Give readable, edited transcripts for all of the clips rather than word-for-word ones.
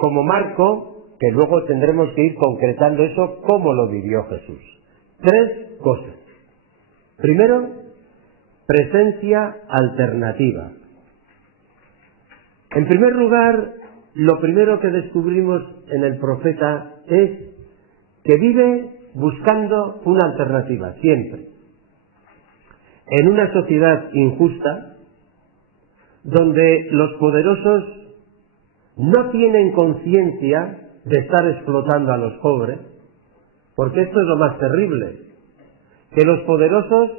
como marco, que luego tendremos que ir concretando eso, cómo lo vivió Jesús. 3 cosas. Primero, presencia alternativa. En primer lugar, lo primero que descubrimos en el profeta es que vive buscando una alternativa, siempre. En una sociedad injusta, donde los poderosos no tienen conciencia de estar explotando a los pobres, porque esto es lo más terrible, que los poderosos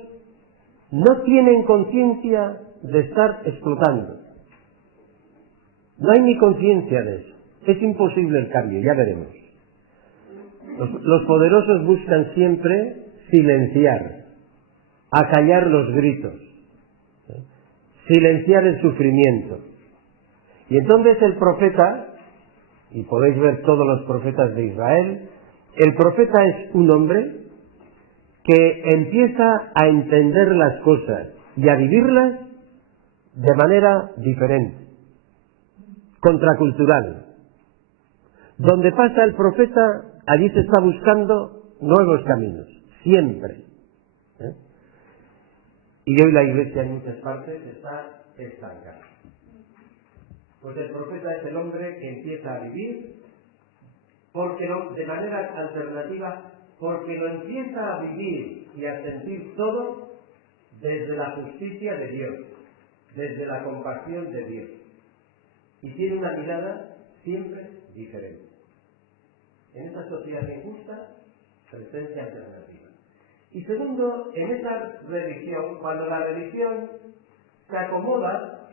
no tienen conciencia de estar explotando. No hay ni conciencia de eso. Es imposible el cambio, ya veremos. Los poderosos buscan siempre silenciar, acallar los gritos, silenciar el sufrimiento. Y entonces el profeta, y podéis ver todos los profetas de Israel, el profeta es un hombre que empieza a entender las cosas y a vivirlas de manera diferente, contracultural. Donde pasa el profeta, allí se está buscando nuevos caminos, siempre. Y hoy la Iglesia en muchas partes está estancada. Pues el profeta es el hombre que empieza a vivir de manera alternativa, porque lo empieza a vivir y a sentir todo desde la justicia de Dios, desde la compasión de Dios. Y tiene una mirada siempre diferente. En esta sociedad injusta, presencia alternativa. Y segundo, en esa religión, cuando la religión se acomoda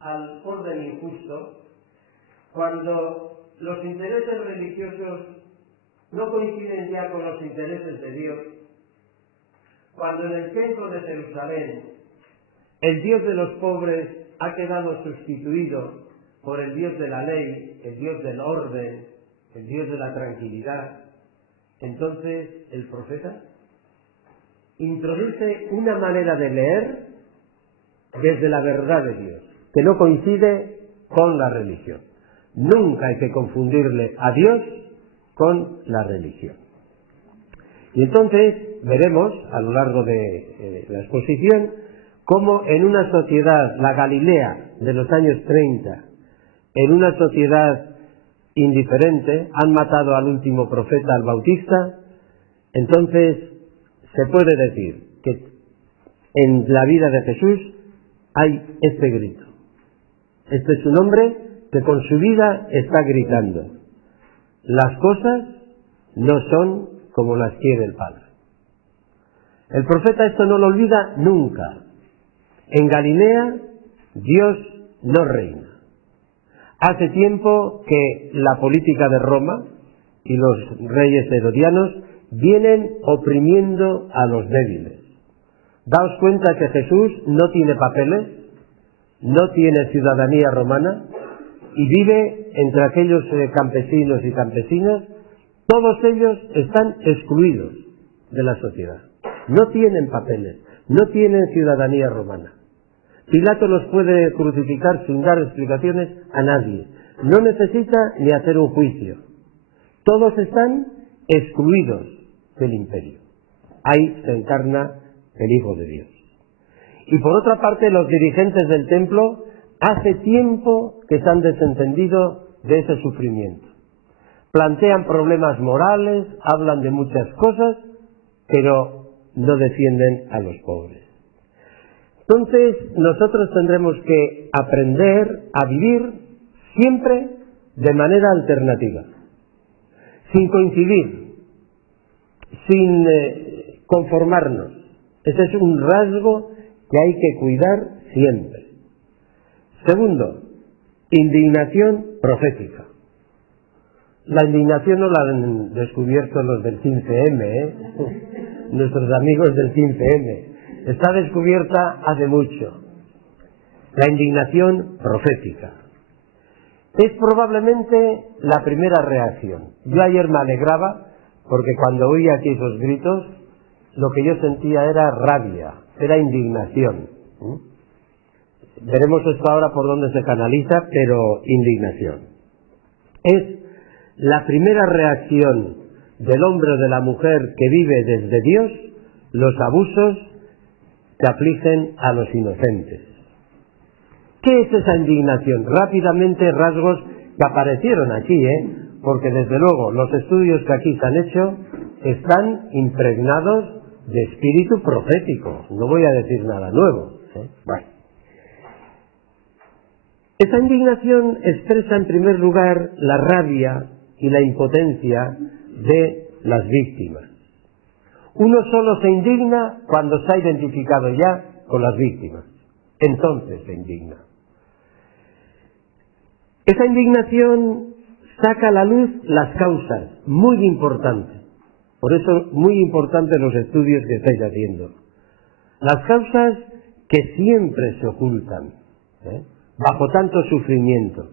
al orden injusto, cuando los intereses religiosos no coinciden ya con los intereses de Dios, cuando en el templo de Jerusalén el Dios de los pobres ha quedado sustituido por el Dios de la ley, el Dios del orden, el Dios de la tranquilidad, entonces el profeta introduce una manera de leer desde la verdad de Dios, que no coincide con la religión. Nunca hay que confundirle a Dios con la religión. Y entonces veremos a lo largo de la exposición cómo en una sociedad, la Galilea de los años 30, en una sociedad indiferente, han matado al último profeta, al Bautista. Entonces se puede decir que en la vida de Jesús hay este grito. Este es un hombre que con su vida está gritando: las cosas no son como las quiere el Padre. El profeta esto no lo olvida nunca. En Galilea Dios no reina. Hace tiempo que la política de Roma y los reyes herodianos vienen oprimiendo a los débiles. Daos cuenta que Jesús no tiene papeles, no tiene ciudadanía romana y vive entre aquellos campesinos y campesinas. Todos ellos están excluidos de la sociedad. No tienen papeles, no tienen ciudadanía romana. Pilato los puede crucificar sin dar explicaciones a nadie. No necesita ni hacer un juicio. Todos están excluidos del imperio. Ahí se encarna el Hijo de Dios. Y por otra parte, los dirigentes del templo hace tiempo que se han desentendido de ese sufrimiento. Plantean problemas morales, hablan de muchas cosas, pero no defienden a los pobres. Entonces, nosotros tendremos que aprender a vivir siempre de manera alternativa, sin coincidir, sin conformarnos. Ese es un rasgo que hay que cuidar siempre. Segundo, indignación profética. La indignación no la han descubierto los del 15M, nuestros amigos del 15M. Está descubierta hace mucho. La indignación profética. Es probablemente la primera reacción. Yo ayer me alegraba porque cuando oía aquí esos gritos, lo que yo sentía era rabia, era indignación. veremos esto ahora por dónde se canaliza, pero indignación. Es la primera reacción del hombre o de la mujer que vive desde Dios los abusos que afligen a los inocentes. ¿Qué es esa indignación? Rápidamente rasgos que aparecieron aquí, porque desde luego los estudios que aquí se han hecho están impregnados de espíritu profético. No voy a decir nada nuevo. Bueno. Esa indignación expresa en primer lugar la rabia y la impotencia de las víctimas. Uno solo se indigna cuando se ha identificado ya con las víctimas. Entonces se indigna. Esa indignación saca a la luz las causas, muy importante. Por eso, muy importantes los estudios que estáis haciendo. Las causas que siempre se ocultan, bajo tanto sufrimiento.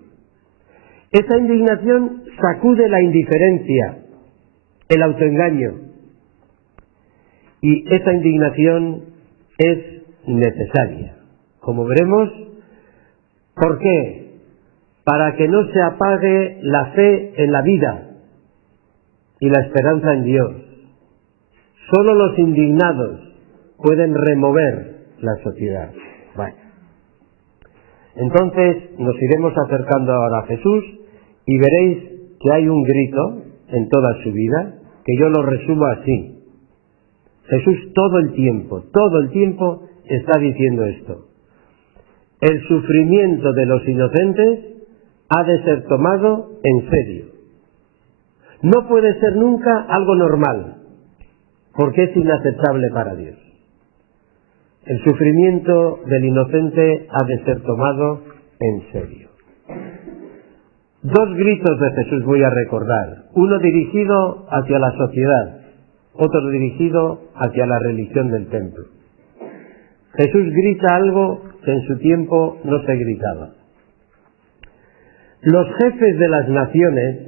Esa indignación sacude la indiferencia, el autoengaño. Y esa indignación es necesaria. Como veremos, ¿por qué? Para que no se apague la fe en la vida y la esperanza en Dios. Solo los indignados pueden remover la sociedad. Bueno. Entonces nos iremos acercando ahora a Jesús y veréis que hay un grito en toda su vida, que yo lo resumo así. Jesús todo el tiempo está diciendo esto. El sufrimiento de los inocentes ha de ser tomado en serio. No puede ser nunca algo normal, porque es inaceptable para Dios. El sufrimiento del inocente ha de ser tomado en serio. Dos gritos de Jesús voy a recordar, uno dirigido hacia la sociedad, otro dirigido hacia la religión del templo. Jesús grita algo que en su tiempo no se gritaba. Los jefes de las naciones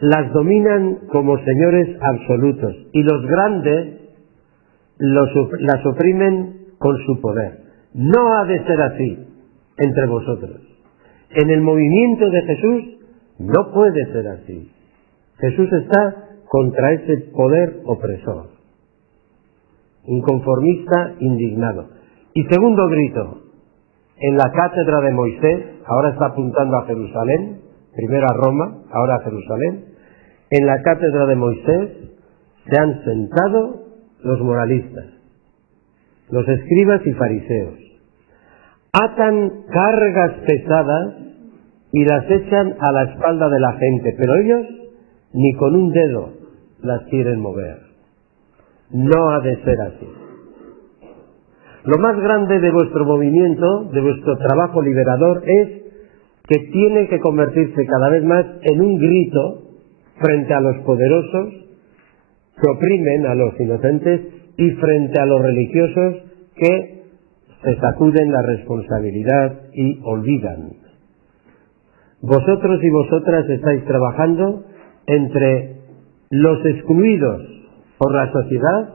las dominan como señores absolutos y los grandes las oprimen con su poder. No ha de ser así entre vosotros. En el movimiento de Jesús no puede ser así. Jesús está contra ese poder opresor, inconformista, indignado. Y segundo grito, en la cátedra de Moisés, ahora está apuntando a Jerusalén, primero a Roma, ahora a Jerusalén, en la cátedra de Moisés se han sentado los moralistas, los escribas y fariseos. Atan cargas pesadas y las echan a la espalda de la gente, pero ellos ni con un dedo las quieren mover. No ha de ser así. Lo más grande de vuestro movimiento, de vuestro trabajo liberador, es que tiene que convertirse cada vez más en un grito frente a los poderosos que oprimen a los inocentes y frente a los religiosos que se sacuden la responsabilidad y olvidan. Vosotros y vosotras estáis trabajando entre los excluidos por la sociedad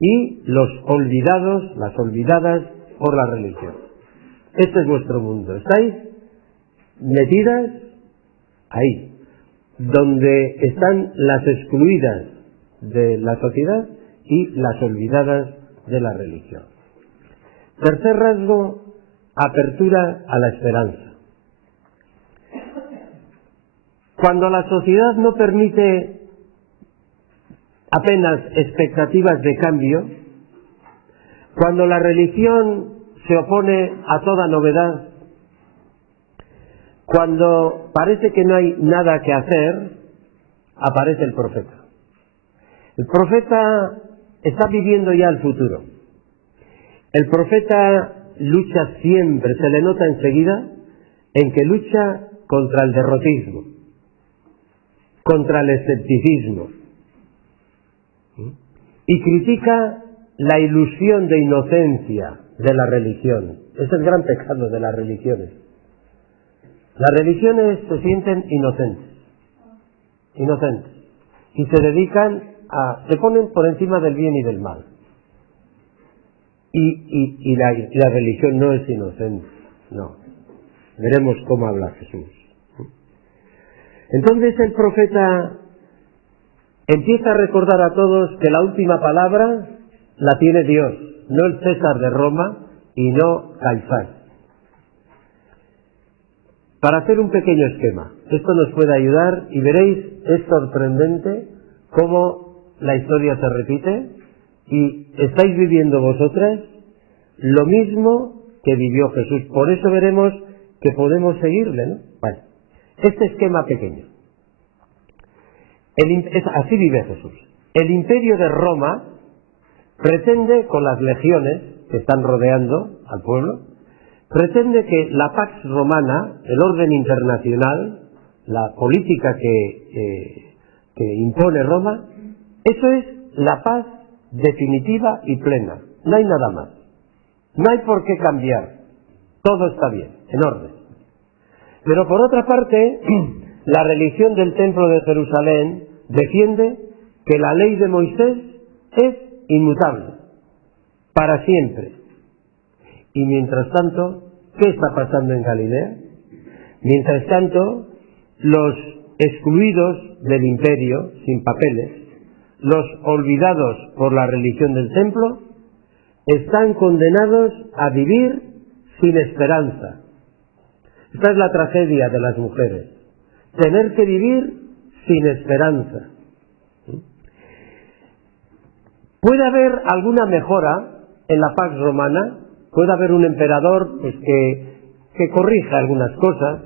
y los olvidados, las olvidadas por la religión. Este es vuestro mundo. Estáis metidas ahí, donde están las excluidas de la sociedad y las olvidadas de la religión. Tercer rasgo, apertura a la esperanza. Cuando la sociedad no permite apenas expectativas de cambio, cuando la religión se opone a toda novedad, cuando parece que no hay nada que hacer, aparece el profeta. El profeta está viviendo ya el futuro. El profeta lucha siempre, se le nota enseguida, en que lucha contra el derrotismo, contra el escepticismo, y critica la ilusión de inocencia de la religión. Es el gran pecado de las religiones. Las religiones se sienten inocentes, y se dedican se ponen por encima del bien y del mal. Y la religión no es inocente, no. Veremos cómo habla Jesús. Entonces el profeta empieza a recordar a todos que la última palabra la tiene Dios, no el César de Roma y no Caifás. Para hacer un pequeño esquema, esto nos puede ayudar y veréis, es sorprendente cómo la historia se repite y estáis viviendo vosotras lo mismo que vivió Jesús. Por eso veremos que podemos seguirle, ¿no? Vale. Este esquema pequeño. Así vive Jesús. El imperio de Roma pretende, con las legiones que están rodeando al pueblo, pretende que la Pax Romana, el orden internacional, la política que impone Roma, eso es la paz definitiva y plena. No hay nada más. No hay por qué cambiar. Todo está bien, en orden. Pero por otra parte, la religión del Templo de Jerusalén defiende que la ley de Moisés es inmutable, para siempre. Y mientras tanto, ¿qué está pasando en Galilea? Mientras tanto, los excluidos del imperio, sin papeles, los olvidados por la religión del templo, están condenados a vivir sin esperanza. Esta es la tragedia de las mujeres, tener que vivir sin esperanza. Puede haber alguna mejora en la Pax Romana, puede haber un emperador pues, que corrija algunas cosas,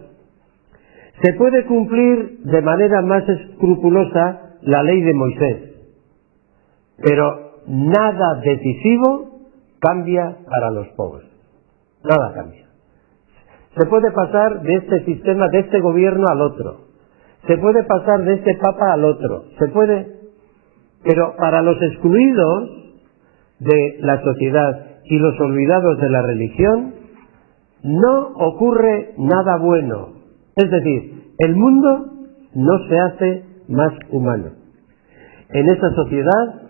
se puede cumplir de manera más escrupulosa la ley de Moisés, pero nada decisivo cambia para los pobres, nada cambia. Se puede pasar de este sistema, de este gobierno al otro, se puede pasar de este papa al otro, se puede, pero para los excluidos de la sociedad y los olvidados de la religión no ocurre nada bueno. Es decir, el mundo no se hace más humano. En esa sociedad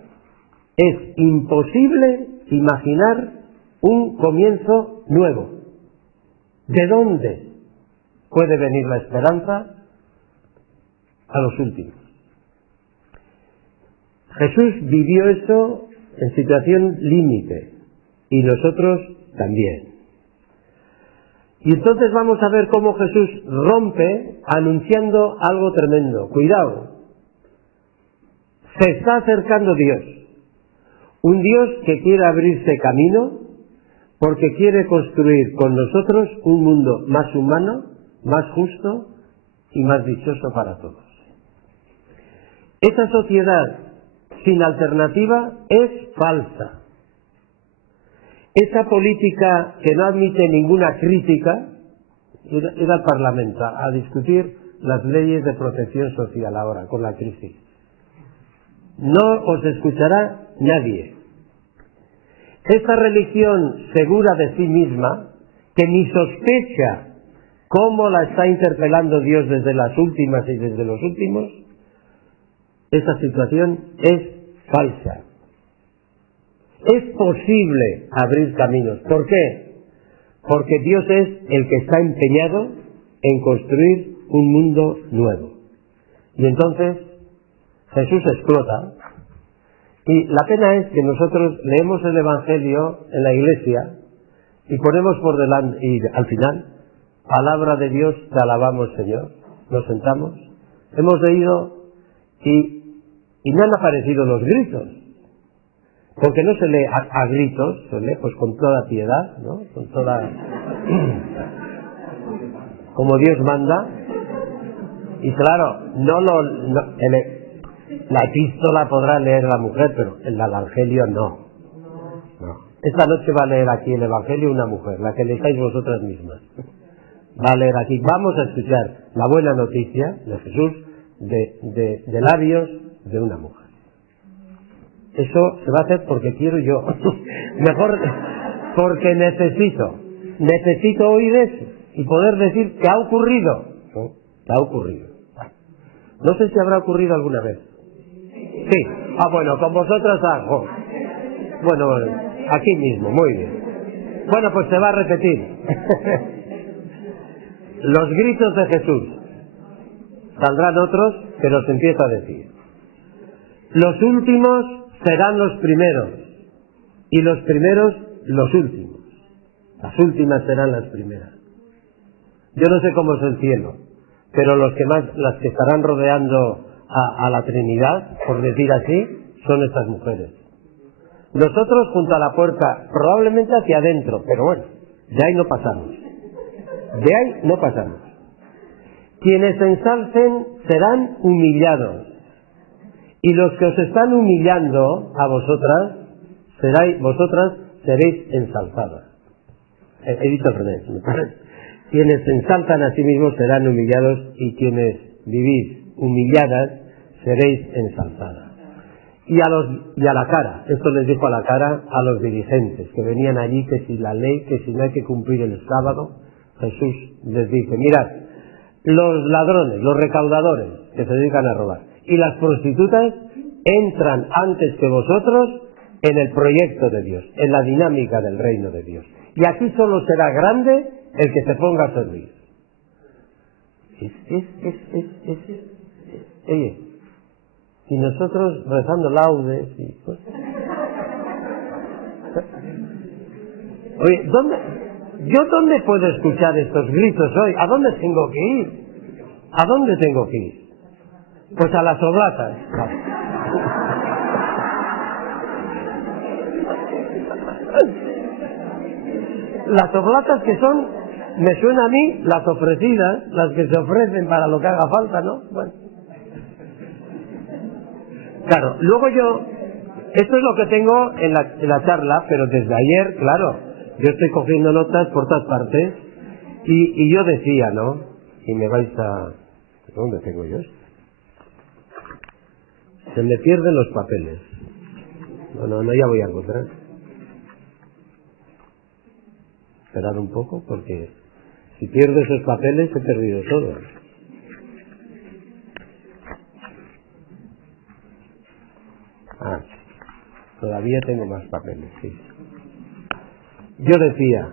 es imposible imaginar un comienzo nuevo. ¿De dónde puede venir la esperanza? A los últimos. Jesús vivió esto en situación límite y nosotros también. Y entonces vamos a ver cómo Jesús rompe anunciando algo tremendo. Cuidado, se está acercando Dios, un Dios que quiere abrirse camino porque quiere construir con nosotros un mundo más humano, más justo y más dichoso para todos. Esa sociedad sin alternativa es falsa. Esa política que no admite ninguna crítica, ir al Parlamento a discutir las leyes de protección social ahora, con la crisis. No os escuchará nadie. Esta religión segura de sí misma, que ni sospecha cómo la está interpelando Dios desde las últimas y desde los últimos, esa situación es falsa. Es posible abrir caminos. ¿Por qué? Porque Dios es el que está empeñado en construir un mundo nuevo. Y entonces Jesús explota. Y la pena es que nosotros leemos el Evangelio en la iglesia y ponemos por delante, y al final, palabra de Dios, te alabamos, Señor. Nos sentamos, hemos leído y no han aparecido los gritos. Porque no se lee a gritos, se lee pues con toda piedad, ¿no? Con toda... como Dios manda. Y claro, la epístola podrá leer la mujer, pero el Evangelio no. Esta noche va a leer aquí el Evangelio una mujer, la que leáis vosotras mismas. Va a leer aquí. Vamos a escuchar la buena noticia de Jesús de labios de una mujer. Eso se va a hacer porque quiero yo. Mejor porque necesito oír eso y poder decir que ha ocurrido. ¿No? Que ha ocurrido. No sé si habrá ocurrido alguna vez. Sí. Ah, bueno, con vosotras hago. Bueno, Aquí mismo, muy bien. Bueno, pues se va a repetir. Los gritos de Jesús. Saldrán otros, pero se empieza a decir. Los últimos serán los primeros, y los primeros los últimos. Las últimas serán las primeras. Yo no sé cómo es el cielo, pero las que estarán rodeando a la Trinidad, por decir así, son estas mujeres. Nosotros junto a la puerta, probablemente hacia adentro, pero bueno, de ahí no pasamos. De ahí no pasamos. Quienes ensalcen serán humillados, y los que os están humillando a vosotras, vosotras seréis ensalzadas. He dicho al revés, me parece. Quienes se ensalzan a sí mismos serán humillados, y quienes vivís humilladas seréis ensalzadas. Y a la cara, esto les dijo a la cara a los dirigentes que venían allí, que si la ley, que si no hay que cumplir el sábado. Jesús les dice: mirad, los ladrones, los recaudadores que se dedican a robar y las prostitutas entran antes que vosotros en el proyecto de Dios, en la dinámica del reino de Dios. Y aquí solo será grande el que se ponga a servir. Oye, y nosotros rezando laudes y pues... Oye, ¿dónde puedo escuchar estos gritos hoy? ¿A dónde tengo que ir? ¿A dónde tengo que ir? Pues a las oblatas. Las oblatas que son, me suena a mí, las ofrecidas, las que se ofrecen para lo que haga falta, ¿no? Bueno. Claro, luego esto es lo que tengo en la charla, pero desde ayer, claro, yo estoy cogiendo notas por todas partes, y yo decía, ¿no? Y me vais a... ¿Dónde tengo yo esto? Se me pierden los papeles. No, ya voy a encontrar. Esperad un poco, porque si pierdo esos papeles he perdido todo. Todavía tengo más papeles, sí. Yo decía,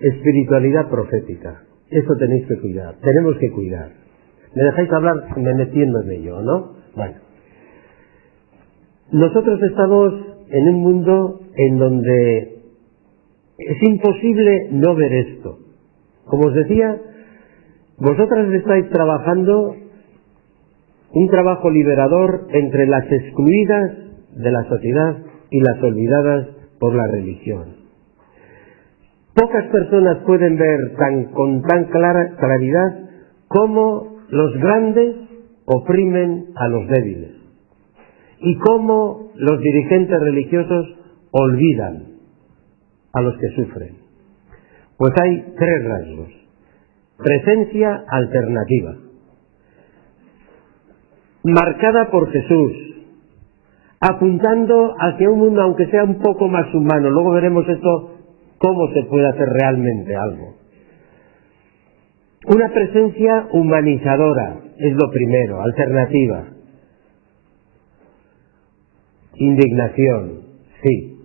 espiritualidad profética. Eso tenéis que cuidar, tenemos que cuidar. ¿Me dejáis hablar metiendo en ello, no? Bueno. Nosotros estamos en un mundo en donde es imposible no ver esto. Como os decía, vosotras estáis trabajando un trabajo liberador entre las excluidas de la sociedad y las olvidadas por la religión. Pocas personas pueden ver con tan claridad cómo los grandes oprimen a los débiles y cómo los dirigentes religiosos olvidan a los que sufren. Pues hay tres rasgos. Presencia alternativa, marcada por Jesús, apuntando hacia un mundo aunque sea un poco más humano. Luego veremos esto, cómo se puede hacer realmente algo. Una presencia humanizadora es lo primero, alternativa. Indignación, sí.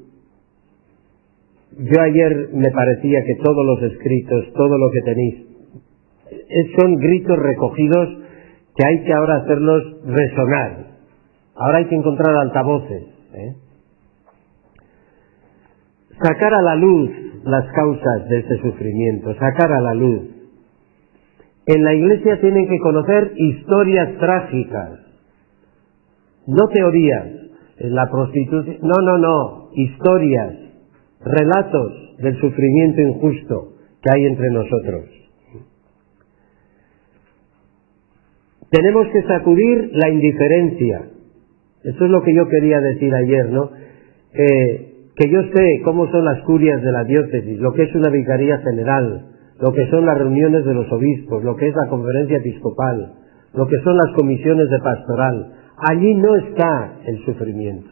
Yo ayer me parecía que todos los escritos, todo lo que tenéis, son gritos recogidos que hay que ahora hacerlos resonar. Ahora hay que encontrar altavoces, sacar a la luz las causas de este sufrimiento, sacar a la luz. En la Iglesia tienen que conocer historias trágicas, no teorías. La prostitución, no, historias, relatos del sufrimiento injusto que hay entre nosotros. Tenemos que sacudir la indiferencia. Esto es lo que yo quería decir ayer, ¿no? Que yo sé cómo son las curias de la diócesis, lo que es una vicaría general, lo que son las reuniones de los obispos, lo que es la conferencia episcopal, lo que son las comisiones de pastoral. Allí no está el sufrimiento.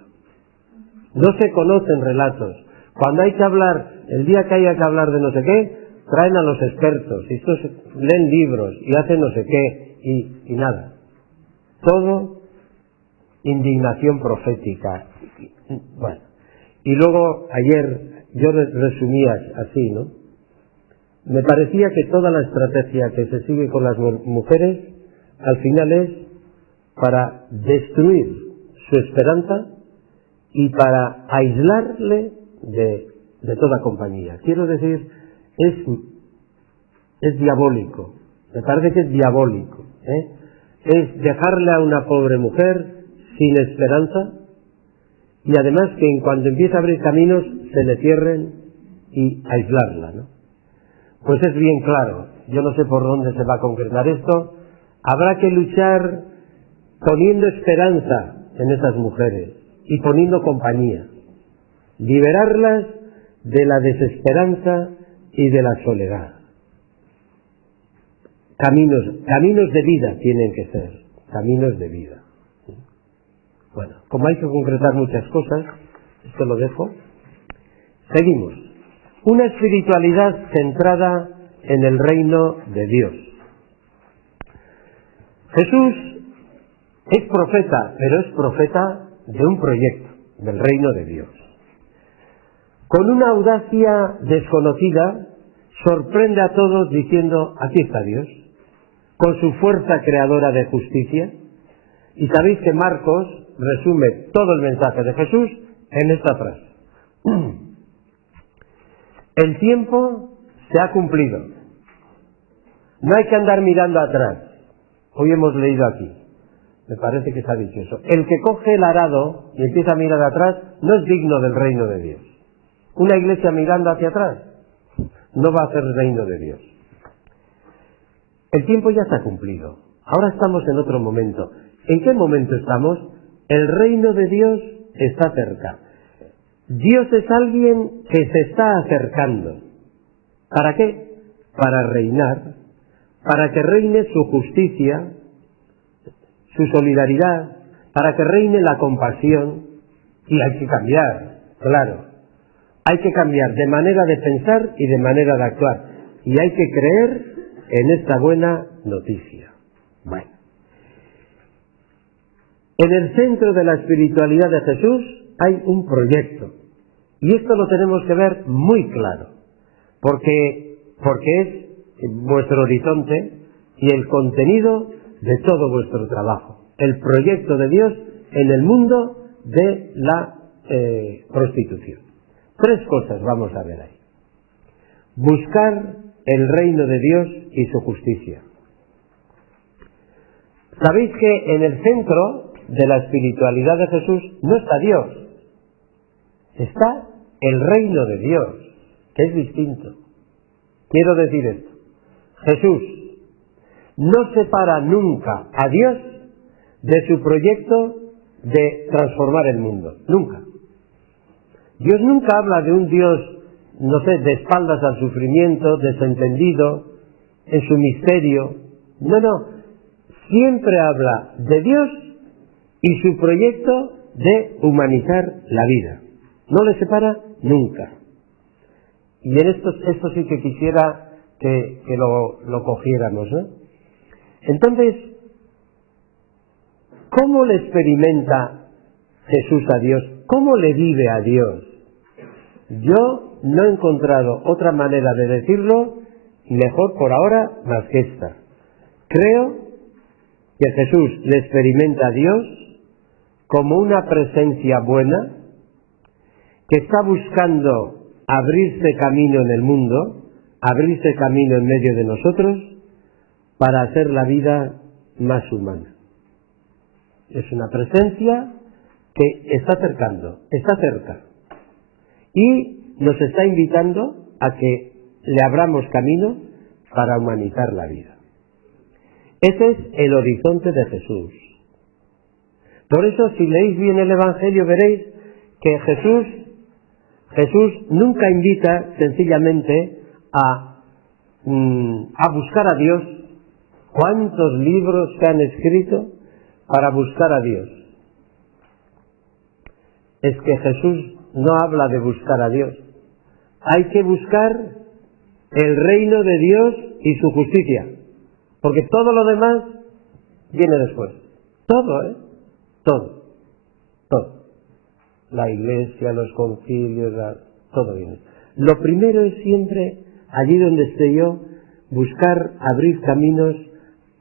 No se conocen relatos. Cuando hay que hablar, el día que haya que hablar de no sé qué, traen a los expertos, y estos leen libros, y hacen no sé qué, y nada. Todo indignación profética. Bueno, Y luego ayer yo resumía así, ¿no? Me parecía que toda la estrategia que se sigue con las mujeres al final es para destruir su esperanza y para aislarle de toda compañía. Quiero decir, es diabólico, me parece que es diabólico, ¿eh? Es dejarle a una pobre mujer sin esperanza y además que en cuanto empieza a abrir caminos se le cierren y aislarla, ¿no? Pues es bien claro, yo no sé por dónde se va a concretar esto, habrá que luchar poniendo esperanza en esas mujeres y poniendo compañía, liberarlas de la desesperanza y de la soledad. Caminos de vida tienen que ser, caminos de vida. Bueno, como hay que concretar muchas cosas, esto lo dejo. Seguimos. Una espiritualidad centrada en el reino de Dios. Jesús es profeta, pero es profeta de un proyecto, del reino de Dios. Con una audacia desconocida, sorprende a todos diciendo, aquí está Dios, con su fuerza creadora de justicia. Y sabéis que Marcos resume todo el mensaje de Jesús en esta frase. El tiempo se ha cumplido. No hay que andar mirando atrás. Hoy hemos leído aquí. Me parece que se ha dicho eso. El que coge el arado y empieza a mirar atrás no es digno del reino de Dios. Una iglesia mirando hacia atrás no va a ser el reino de Dios. El tiempo ya se ha cumplido. Ahora estamos en otro momento. ¿En qué momento estamos? El reino de Dios está cerca. Dios es alguien que se está acercando. ¿Para qué? Para reinar, para que reine su justicia, su solidaridad, para que reine la compasión. Y hay que cambiar, claro. Hay que cambiar de manera de pensar y de manera de actuar. Y hay que creer en esta buena noticia. Bueno. En el centro de la espiritualidad de Jesús hay un proyecto. Y esto lo tenemos que ver muy claro. Porque es vuestro horizonte y el contenido de todo vuestro trabajo. El proyecto de Dios en el mundo de la prostitución. 3 cosas vamos a ver ahí. Buscar el reino de Dios y su justicia. Sabéis que en el centro de la espiritualidad de Jesús no está Dios, está el reino de Dios, que es distinto. Quiero decir esto. Jesús no separa nunca a Dios de su proyecto de transformar el mundo. Nunca. Dios nunca habla de un Dios, no sé, de espaldas al sufrimiento, desentendido, en su misterio. No. Siempre habla de Dios y su proyecto de humanizar la vida. No le separa nunca. Y en esto sí que quisiera que lo cogiéramos, ¿no? Entonces, ¿cómo le experimenta Jesús a Dios? ¿Cómo le vive a Dios? Yo no he encontrado otra manera de decirlo mejor por ahora más que esta. Creo que Jesús le experimenta a Dios como una presencia buena que está buscando abrirse camino en el mundo, abrirse camino en medio de nosotros para hacer la vida más humana. Es una presencia que está acercando, está cerca y nos está invitando a que le abramos camino para humanizar la vida. Ese es el horizonte de Jesús. Por eso, si leéis bien el Evangelio, veréis que Jesús nunca invita sencillamente a buscar a Dios. ¿Cuántos libros se han escrito para buscar a Dios? Es que Jesús no habla de buscar a Dios. Hay que buscar el reino de Dios y su justicia. Porque todo lo demás viene después. Todo, Todo. la Iglesia, los concilios, todo viene. Lo primero es siempre, allí donde esté yo, buscar abrir caminos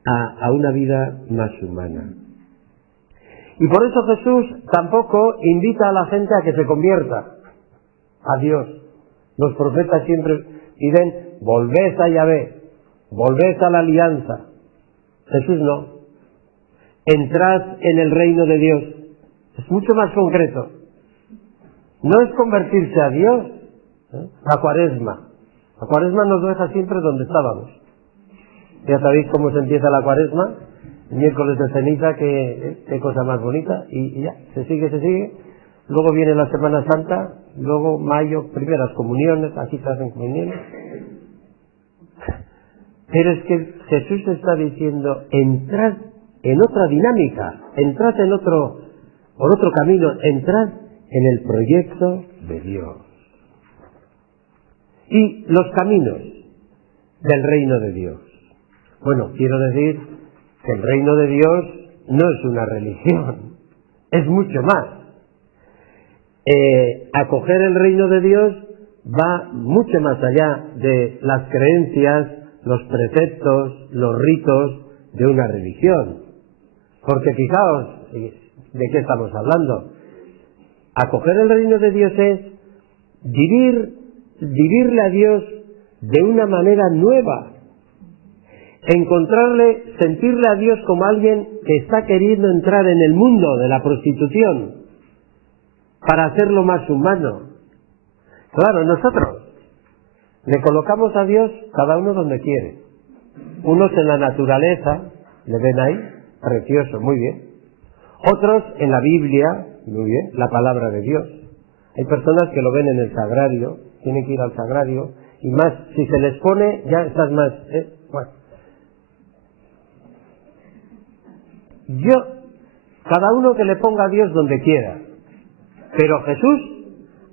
a una vida más humana. Y por eso Jesús tampoco invita a la gente a que se convierta a Dios. Los profetas siempre piden, volved a Yahvé, volved a la alianza. Jesús no. Entrad en el reino de Dios. Es mucho más concreto. No es convertirse a Dios. La Cuaresma. La Cuaresma nos deja siempre donde estábamos. Ya sabéis cómo se empieza la Cuaresma. Miércoles de ceniza, qué cosa más bonita. Y ya, se sigue. Luego viene la Semana Santa. Luego mayo, primeras comuniones. Aquí se hacen comuniones. Pero es que Jesús está diciendo, entrad en otra dinámica, entrad por otro camino, entrad en el proyecto de Dios. Y los caminos del reino de Dios. Bueno, quiero decir que el reino de Dios no es una religión, es mucho más. Acoger el reino de Dios va mucho más allá de las creencias, los preceptos, los ritos de una religión. Porque fijaos, ¿de qué estamos hablando? Acoger el reino de Dios es vivirle a Dios de una manera nueva. Sentirle a Dios como alguien que está queriendo entrar en el mundo de la prostitución para hacerlo más humano. Claro, nosotros le colocamos a Dios cada uno donde quiere. Unos en la naturaleza, le ven ahí, precioso, muy bien. Otros en la Biblia, muy bien, la palabra de Dios. Hay personas que lo ven en el sagrario, tienen que ir al sagrario, y más, si se les pone, ya estás más, bueno. Cada uno que le ponga a Dios donde quiera. Pero Jesús,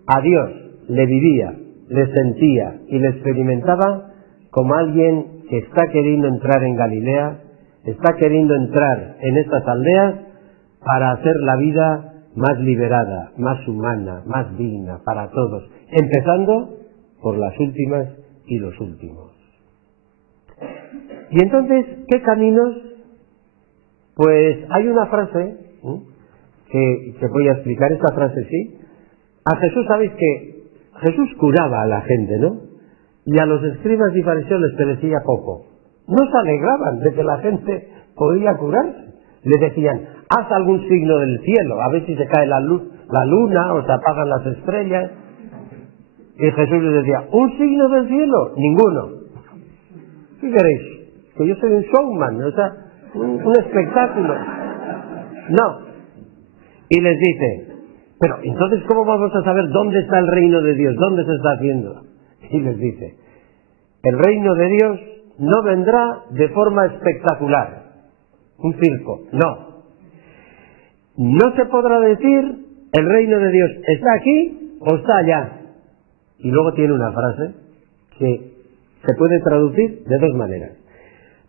a Dios le vivía, le sentía y le experimentaba como alguien que está queriendo entrar en Galilea, está queriendo entrar en estas aldeas para hacer la vida más liberada, más humana, más digna para todos, empezando por las últimas y los últimos. Y entonces, ¿qué caminos? Pues hay una frase que voy a explicar, esta frase sí. A Jesús, sabéis que Jesús curaba a la gente, ¿no? Y a los escribas y fariseos les parecía poco. No se alegraban de que la gente podía curarse. Le decían, haz algún signo del cielo, a ver si se cae la luna o se apagan las estrellas. Y Jesús les decía, ¿un signo del cielo? Ninguno. ¿Qué queréis? Que yo soy un showman, o sea, un espectáculo. No. Y les dice, pero entonces ¿cómo vamos a saber dónde está el reino de Dios? ¿Dónde se está haciendo? Y les dice, el reino de Dios no vendrá de forma espectacular, un circo, no. No se podrá decir, el reino de Dios está aquí o está allá. Y luego tiene una frase que se puede traducir de dos maneras.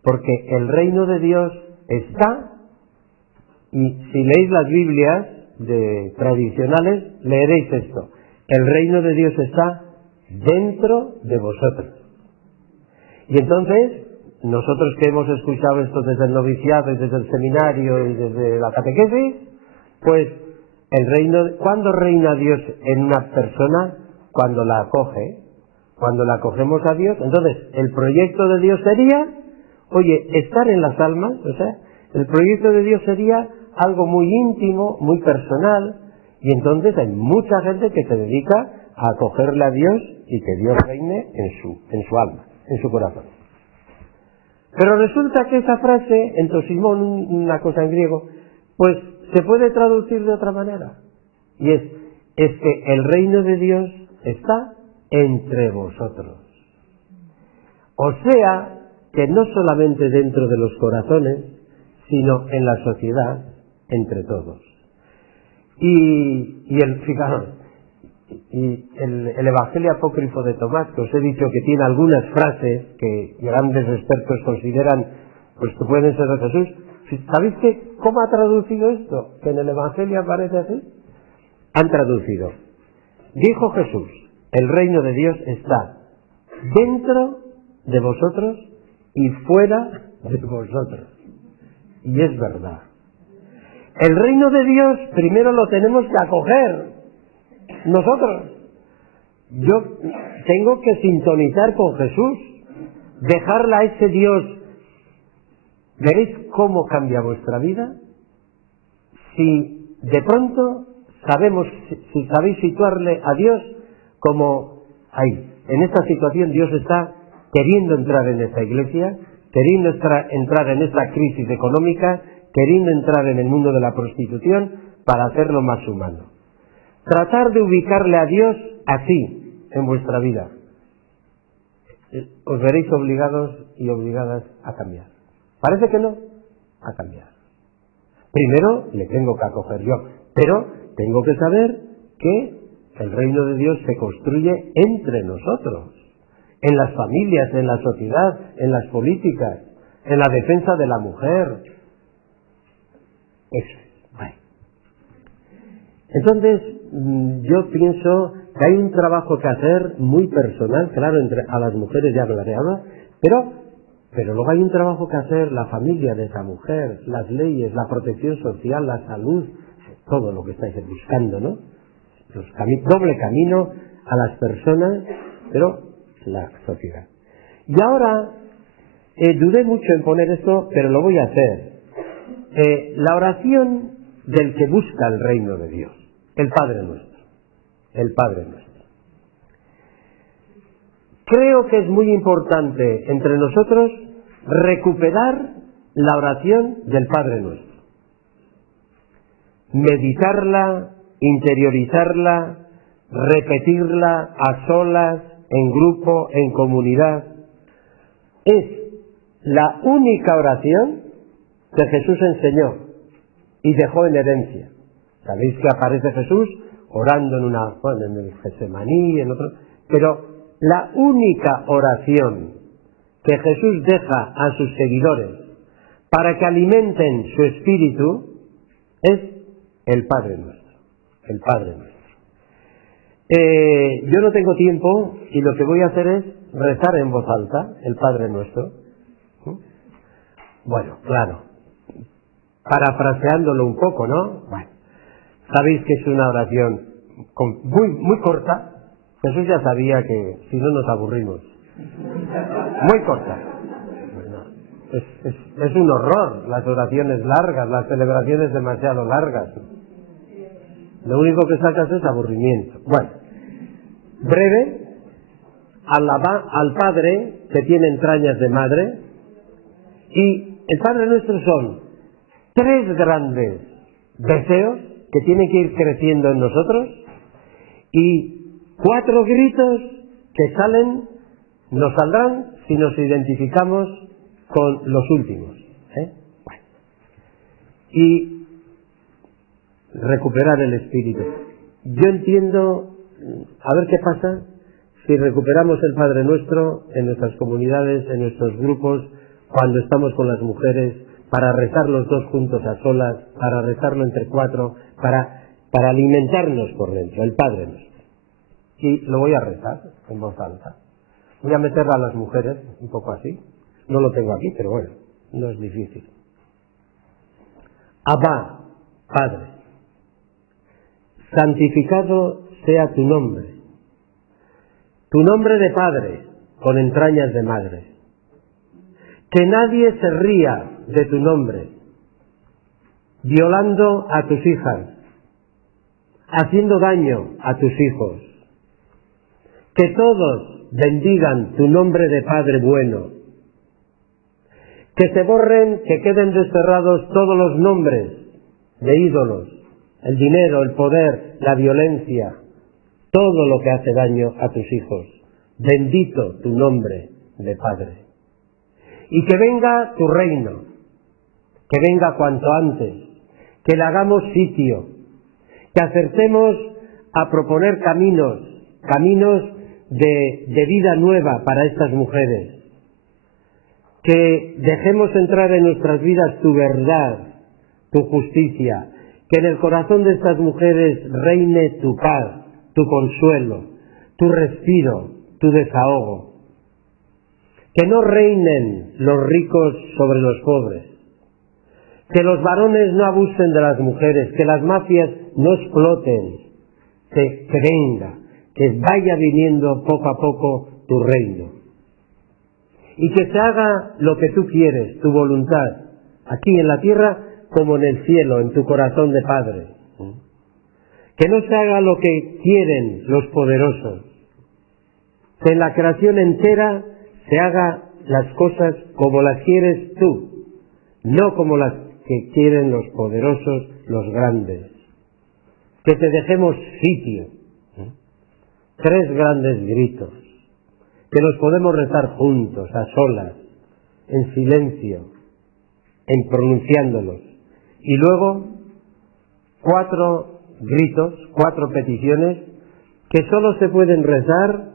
Porque el reino de Dios está, y si leéis las Biblias tradicionales, leeréis esto. El reino de Dios está dentro de vosotros. Y entonces, nosotros que hemos escuchado esto desde el noviciado y desde el seminario y desde la catequesis, pues ¿cuándo reina Dios en una persona? Cuando la acoge, cuando la acogemos a Dios. Entonces, el proyecto de Dios sería, estar en las almas, o sea, el proyecto de Dios sería algo muy íntimo, muy personal, y entonces hay mucha gente que se dedica a acogerle a Dios y que Dios reine en su alma, en su corazón. Pero resulta que esa frase, entosimón, una cosa en griego, pues se puede traducir de otra manera. Y es que el reino de Dios está entre vosotros. O sea, que no solamente dentro de los corazones, sino en la sociedad, entre todos. Fijaros, el Evangelio apócrifo de Tomás, que os he dicho que tiene algunas frases que grandes expertos consideran pues que pueden ser de Jesús. ¿Sabéis cómo ha traducido esto? Que en el Evangelio aparece así. han traducido: dijo Jesús, el reino de Dios está dentro de vosotros y fuera de vosotros. Y es verdad. El reino de Dios primero lo tenemos que acoger nosotros. Yo tengo que sintonizar con Jesús, dejarla a ese Dios. ¿Veréis cómo cambia vuestra vida? Si de pronto si sabéis situarle a Dios como ahí, en esta situación Dios está queriendo entrar en esta iglesia, queriendo entrar en esta crisis económica, queriendo entrar en el mundo de la prostitución para hacerlo más humano. Tratar de ubicarle a Dios así en vuestra vida. Os veréis obligados y obligadas a cambiar. Parece que no, a cambiar. Primero le tengo que acoger yo, pero tengo que saber que el reino de Dios se construye entre nosotros, en las familias, en la sociedad, en las políticas, en la defensa de la mujer. Eso es. Bueno. Entonces, yo pienso que hay un trabajo que hacer muy personal, claro, a las mujeres ya hablaré ahora, pero luego hay un trabajo que hacer la familia de esa mujer, las leyes, la protección social, la salud, todo lo que estáis buscando, ¿no? Doble camino a las personas, pero la sociedad. Y ahora, dudé mucho en poner esto, pero lo voy a hacer. La oración del que busca el reino de Dios, el Padre Nuestro. El Padre Nuestro. Creo que es muy importante entre nosotros recuperar la oración del Padre Nuestro. Meditarla, interiorizarla, repetirla a solas, en grupo, en comunidad. Es la única oración que Jesús enseñó y dejó en herencia. Sabéis que aparece Jesús orando en el Getsemaní, en otro, pero la única oración que Jesús deja a sus seguidores para que alimenten su espíritu es el Padre Nuestro. El Padre Nuestro. Yo no tengo tiempo y lo que voy a hacer es rezar en voz alta el Padre Nuestro. Bueno, claro, parafraseándolo un poco, ¿no? Bueno, sabéis que es una oración muy, muy corta. Jesús ya sabía que si no nos aburrimos. Muy corta. Bueno, es un horror las oraciones largas, las celebraciones demasiado largas. Lo único que sacas es aburrimiento. Bueno, breve, al Padre que tiene entrañas de madre, y el Padre Nuestro son 3 grandes deseos que tienen que ir creciendo en nosotros y 4 gritos que nos saldrán si nos identificamos con los últimos. Bueno. Y recuperar el espíritu. Yo entiendo, a ver qué pasa si recuperamos el Padre Nuestro en nuestras comunidades, en nuestros grupos, cuando estamos con las mujeres, para rezar los 2 juntos a solas, para rezarlo entre 4, para alimentarnos por dentro, el Padre Nuestro. Y lo voy a rezar en voz alta. Voy a meter a las mujeres un poco así. No lo tengo aquí, pero bueno, no es difícil. Abba, Padre, santificado sea tu nombre de Padre con entrañas de madre. Que nadie se ría de tu nombre, violando a tus hijas, haciendo daño a tus hijos. Que todos bendigan tu nombre de Padre bueno. Que se borren, que queden desterrados todos los nombres de ídolos, el dinero, el poder, la violencia, todo lo que hace daño a tus hijos. Bendito tu nombre de Padre. Y que venga tu reino, que venga cuanto antes, que le hagamos sitio, que acertemos a proponer caminos de vida nueva para estas mujeres, que dejemos entrar en nuestras vidas tu verdad, tu justicia, Que en el corazón de estas mujeres reine tu paz, tu consuelo, tu respiro, tu desahogo. Que no reinen los ricos sobre los pobres. Que los varones no abusen de las mujeres, que las mafias no exploten, que venga, que vaya viniendo poco a poco tu reino. Y que se haga lo que tú quieres, tu voluntad, aquí en la tierra como en el cielo, en tu corazón de Padre. Que no se haga lo que quieren los poderosos. Que en la creación entera se haga las cosas como las quieres tú, no como las que quieren los poderosos, los grandes. Que te dejemos sitio. 3 grandes gritos, que los podemos rezar juntos, a solas, en silencio, en pronunciándolos. Y luego 4 gritos, 4 peticiones, que solo se pueden rezar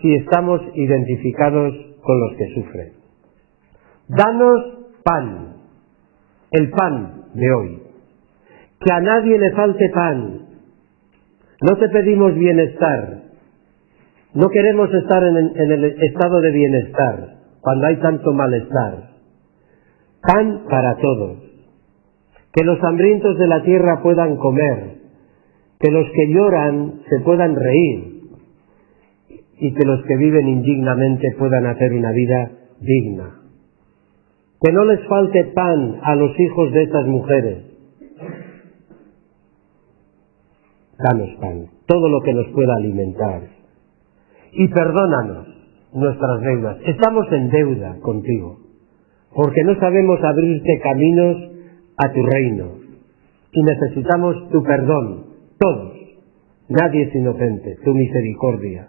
si estamos identificados con los que sufren. Danos pan, el pan de hoy. Que a nadie le falte pan. No te pedimos bienestar. No queremos estar en el estado de bienestar, cuando hay tanto malestar. Pan para todos. Que los hambrientos de la tierra puedan comer. Que los que lloran se puedan reír. Y que los que viven indignamente puedan hacer una vida digna. Que no les falte pan a los hijos de estas mujeres. Danos pan, todo lo que nos pueda alimentar. Y perdónanos nuestras deudas. Estamos en deuda contigo, porque no sabemos abrirte caminos a tu reino. Y necesitamos tu perdón, todos. Nadie es inocente, tu misericordia.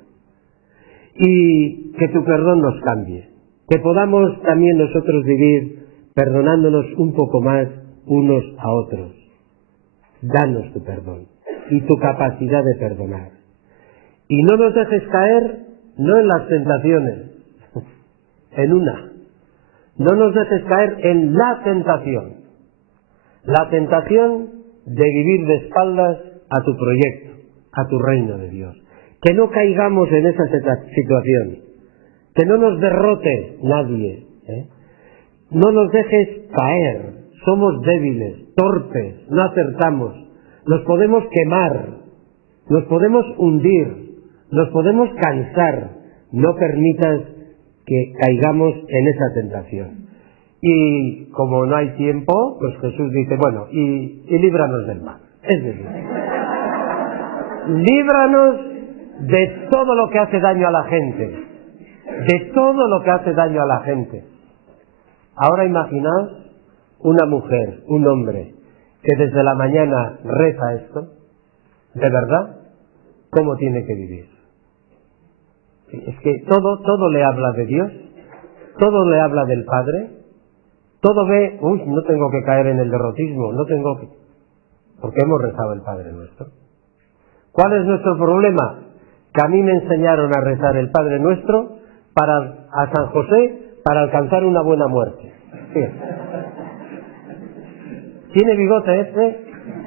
Y que tu perdón nos cambie. Que podamos también nosotros vivir perdonándonos un poco más unos a otros. Danos tu perdón y tu capacidad de perdonar. Y no nos dejes caer, no en las tentaciones, en una. No nos dejes caer en la tentación. La tentación de vivir de espaldas a tu proyecto, a tu reino de Dios. Que no caigamos en esa situación. Que no nos derrote nadie. No nos dejes caer. Somos débiles, torpes, no acertamos. Nos podemos quemar. Nos podemos hundir. Nos podemos cansar. No permitas que caigamos en esa tentación. Y como no hay tiempo, pues Jesús dice, bueno, y líbranos del mal. Es decir, líbranos de todo lo que hace daño a la gente. De todo lo que hace daño a la gente. Ahora imaginaos una mujer, un hombre, que desde la mañana reza esto, ¿de verdad? ¿Cómo tiene que vivir? Es que todo le habla de Dios, todo le habla del Padre, todo ve, no tengo que caer en el derrotismo, no tengo que... Porque hemos rezado el Padre Nuestro. ¿Cuál es nuestro problema? Que a mí me enseñaron a rezar el Padre Nuestro a San José para alcanzar una buena muerte. Sí. ¿Tiene bigote este?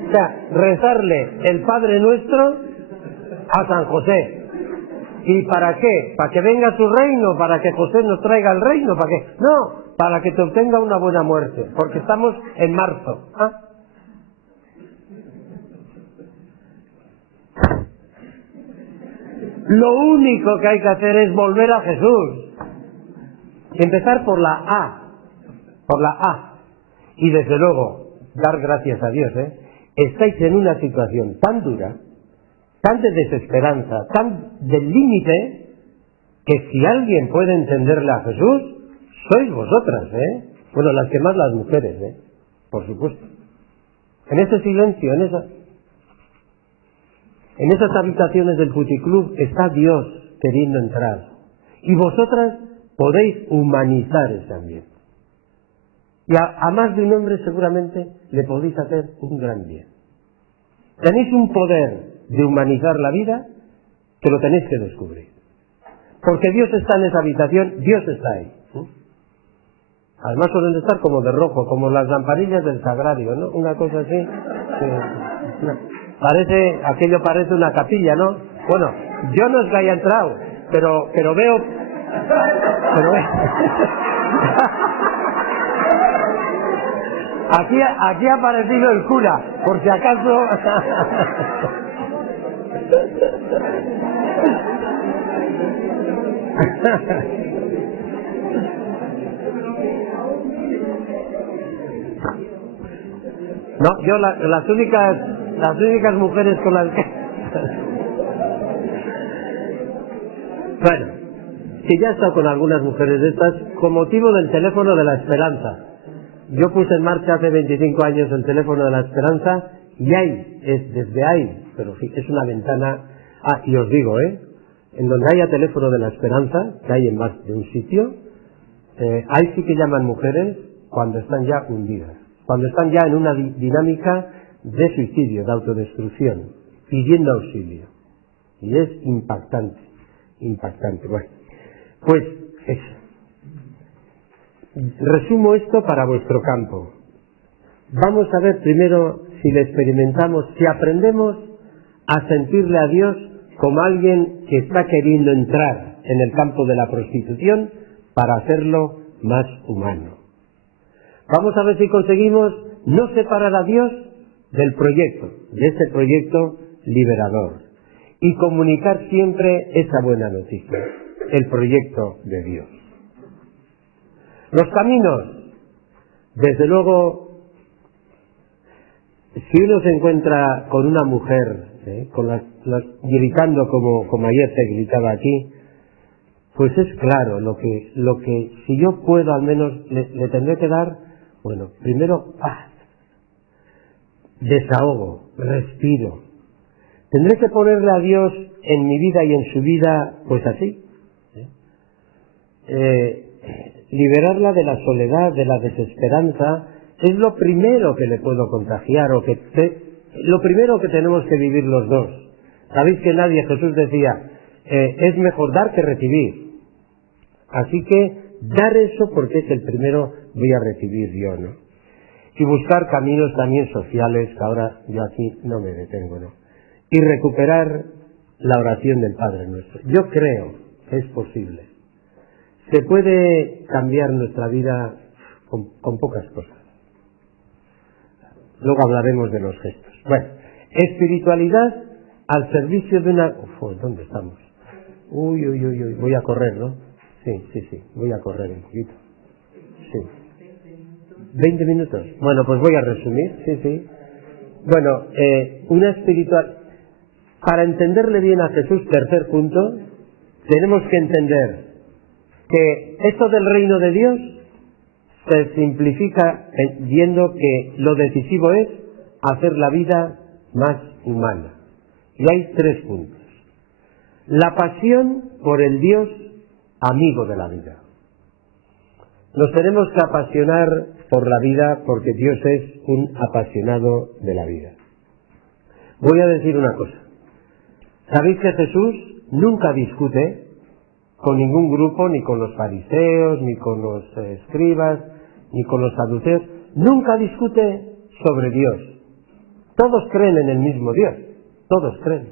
O sea, rezarle el Padre Nuestro a San José. ¿Y para qué? ¿Para que venga su reino? ¿Para que José nos traiga el reino? ¿Para qué? No, para que te obtenga una buena muerte, porque estamos en marzo. ¿Ah? Lo único que hay que hacer es volver a Jesús. Empezar por la A. Por la A. Y desde luego, dar gracias a Dios, Estáis en una situación tan dura, tan de desesperanza, tan del límite, que si alguien puede entenderle a Jesús, sois vosotras, Bueno, las que más las mujeres, por supuesto. En ese silencio, en esas habitaciones del puticlub está Dios queriendo entrar. Y vosotras podéis humanizar ese ambiente. Y a más de un hombre seguramente le podéis hacer un gran bien. Tenéis un poder de humanizar la vida que lo tenéis que descubrir. Porque Dios está en esa habitación, Dios está ahí. Además suelen estar como de rojo, como las lamparillas del sagrario, ¿no? Una cosa así. Aquello parece una capilla, ¿no? Bueno, yo no es que haya entrado, pero veo... Aquí ha aparecido el cura, por si acaso... No, yo las únicas mujeres con las que... Bueno, si ya he estado con algunas mujeres de estas, con motivo del teléfono de la esperanza. Yo puse en marcha hace 25 años el teléfono de la esperanza y desde ahí, pero sí, es una ventana... y os digo, en donde haya teléfono de la esperanza, que hay en más de un sitio, ahí sí que llaman mujeres cuando están ya hundidas, cuando están ya en una dinámica de suicidio, de autodestrucción, pidiendo auxilio. Y es impactante. Bueno, pues eso. Resumo esto para vuestro campo. Vamos a ver primero si le experimentamos, si aprendemos a sentirle a Dios como alguien que está queriendo entrar en el campo de la prostitución para hacerlo más humano. Vamos a ver si conseguimos no separar a Dios del proyecto, de ese proyecto liberador, y comunicar siempre esa buena noticia, el proyecto de Dios. Los caminos, desde luego, si uno se encuentra con una mujer, gritando como ayer se gritaba aquí, pues es claro, lo que si yo puedo al menos le tendré que dar, bueno, primero paz, desahogo, respiro. Tendré que ponerle a Dios en mi vida y en su vida, pues así. Liberarla de la soledad, de la desesperanza, es lo primero que le puedo contagiar, lo primero que tenemos que vivir los dos. Sabéis que Jesús decía, es mejor dar que recibir. Así que dar eso porque es el primero voy a recibir yo, ¿no? Y buscar caminos también sociales, que ahora yo aquí no me detengo, ¿no? Y recuperar la oración del Padre Nuestro. Yo creo que es posible. Se puede cambiar nuestra vida con pocas cosas. Luego hablaremos de los gestos. Bueno, espiritualidad al servicio de una... ¿dónde estamos? Uy, voy a correr, ¿no? Sí, voy a correr un poquito. Sí. 20 minutos. Bueno, pues voy a resumir, sí. Bueno, una espiritual... Para entenderle bien a Jesús, tercer punto, tenemos que entender que esto del reino de Dios se simplifica viendo que lo decisivo es hacer la vida más humana. Y hay 3 puntos. La pasión por el Dios amigo de la vida. Nos tenemos que apasionar por la vida porque Dios es un apasionado de la vida. Voy a decir una cosa. ¿Sabéis que Jesús nunca discute con ningún grupo, ni con los fariseos, ni con los escribas, ni con los saduceos? Nunca discute sobre Dios. Todos creen en el mismo Dios. Todos creen.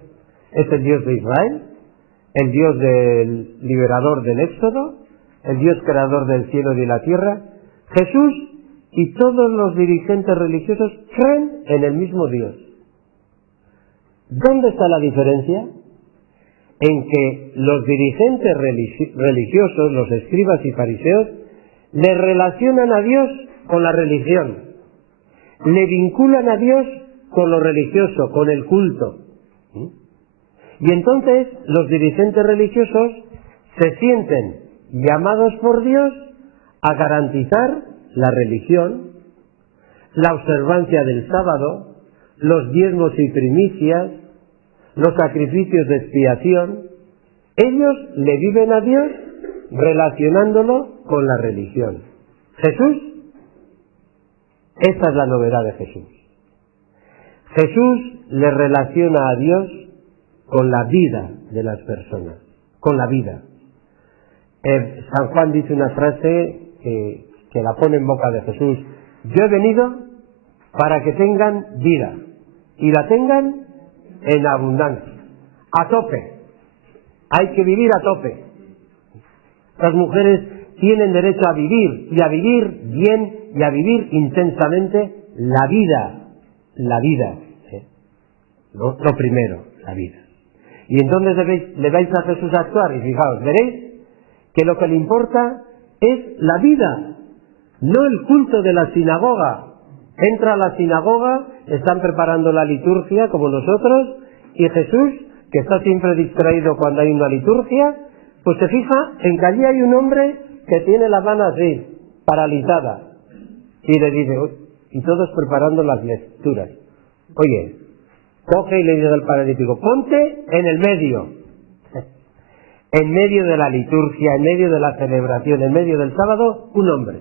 Es el Dios de Israel, el Dios del liberador del Éxodo, el Dios creador del cielo y de la tierra. Jesús y todos los dirigentes religiosos creen en el mismo Dios. ¿Dónde está la diferencia? En que los dirigentes religiosos, los escribas y fariseos, le relacionan a Dios con la religión, le vinculan a Dios con lo religioso, con el culto. Y entonces los dirigentes religiosos se sienten llamados por Dios a garantizar la religión, la observancia del sábado, los diezmos y primicias, los sacrificios de expiación. Ellos le viven a Dios relacionándolo con la religión. Jesús, esta es la novedad de Jesús. Jesús le relaciona a Dios con la vida de las personas, con la vida. San Juan dice una frase que la pone en boca de Jesús: yo he venido para que tengan vida y la tengan en abundancia, a tope. Hay que vivir a tope. Las mujeres tienen derecho a vivir, y a vivir bien, y a vivir intensamente la vida. La vida, ¿eh? Lo primero, la vida. Y entonces le vais a Jesús a actuar, y fijaos, veréis que lo que le importa es la vida, no el culto de la sinagoga. Entra a la sinagoga, están preparando la liturgia como nosotros, y Jesús, que está siempre distraído cuando hay una liturgia, pues se fija en que allí hay un hombre que tiene la mano así, paralizada, y le dice, y todos preparando las lecturas. Oye, coge y le dice al paralítico: ponte en el medio, en medio de la liturgia, en medio de la celebración, en medio del sábado, un hombre.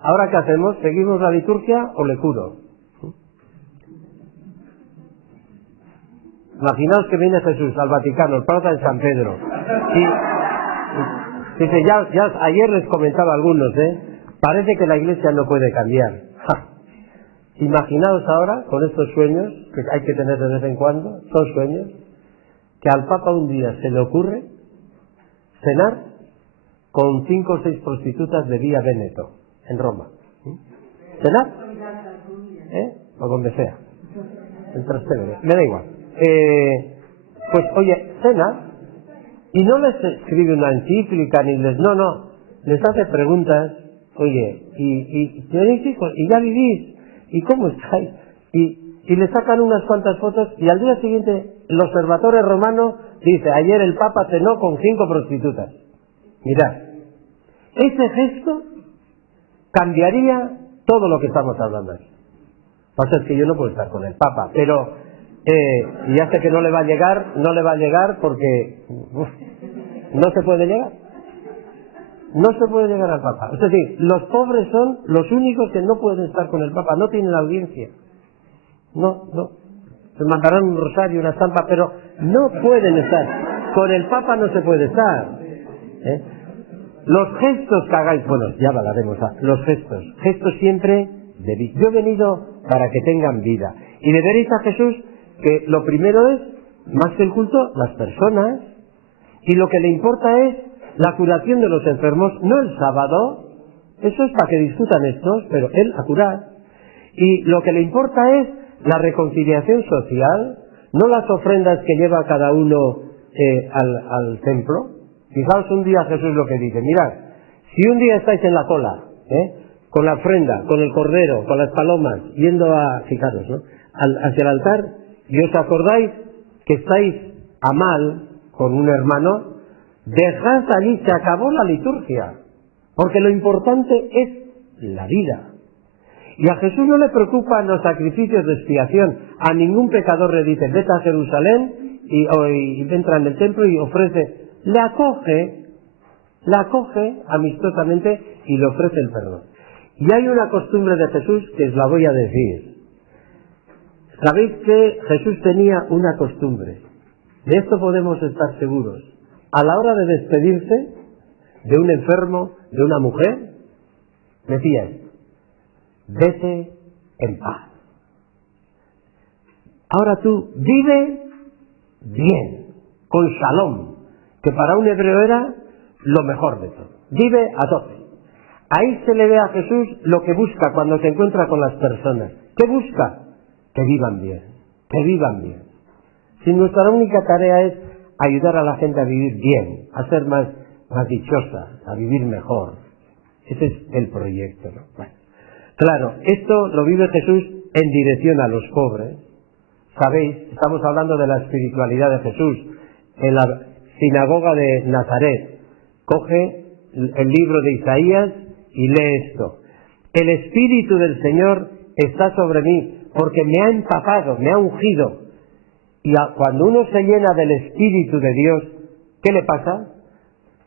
¿Ahora qué hacemos? ¿Seguimos la liturgia o le curo? Imaginaos que viene Jesús al Vaticano, el Papa en San Pedro, y dice, ya ayer les comentaba a algunos, parece que la Iglesia no puede cambiar. ¡Ja! Imaginaos ahora, con estos sueños, que hay que tener de vez en cuando, son sueños, que al Papa un día se le ocurre cenar con 5 o 6 prostitutas de Vía Véneto, en Roma. ¿Cenar? O donde sea. El Trastevere, me da igual. Pues oye, cena, y no les escribe una encíclica, ni les... No, les hace preguntas. Oye, y tenéis hijos, y ya vivís, y cómo estáis, y le sacan unas cuantas fotos, y al día siguiente el Observatorio Romano dice: ayer el Papa cenó con 5 prostitutas. Mirad, ese gesto cambiaría todo lo que estamos hablando aquí. Lo que pasa es que yo no puedo estar con el Papa, pero y ya sé que no le va a llegar porque no se puede llegar. No se puede llegar al Papa. Es decir, los pobres son los únicos que no pueden estar con el Papa, no tienen audiencia. No. Se mandarán un rosario, una estampa, pero no pueden estar. Con el Papa no se puede estar. Los gestos que hagáis, bueno, ya hablaremos, los gestos siempre de vida. Yo he venido para que tengan vida. Y le veréis a Jesús que lo primero es, más que el culto, las personas, y lo que le importa es la curación de los enfermos, no el sábado, eso es para que discutan estos, pero él a curar. Y lo que le importa es la reconciliación social, no las ofrendas que lleva cada uno al templo. Fijaos un día Jesús lo que dice: mirad, si un día estáis en la cola, con la ofrenda, con el cordero, con las palomas, yendo fijaros, ¿no?, hacia el altar, y os acordáis que estáis a mal con un hermano, dejad allí, se acabó la liturgia, porque lo importante es la vida. Y a Jesús no le preocupan los sacrificios de expiación. A ningún pecador le dice: vete a Jerusalén y entra en el templo y ofrece. Le acoge amistosamente y le ofrece el perdón. Y hay una costumbre de Jesús que os la voy a decir. Sabéis que Jesús tenía una costumbre. De esto podemos estar seguros. A la hora de despedirse de un enfermo, de una mujer, decía: vete en paz. Ahora tú vive bien, con shalom, que para un hebreo era lo mejor de todo. Vive a tope. Ahí se le ve a Jesús lo que busca cuando se encuentra con las personas. ¿Qué busca? Que vivan bien, que vivan bien. Si nuestra única tarea es ayudar a la gente a vivir bien, a ser más dichosa, a vivir mejor. Ese es el proyecto, ¿no? Bueno, claro, esto lo vive Jesús en dirección a los pobres. Sabéis, estamos hablando de la espiritualidad de Jesús. En la sinagoga de Nazaret, coge el libro de Isaías y lee esto: el Espíritu del Señor está sobre mí, porque me ha empapado, me ha ungido. Y cuando uno se llena del Espíritu de Dios, ¿qué le pasa?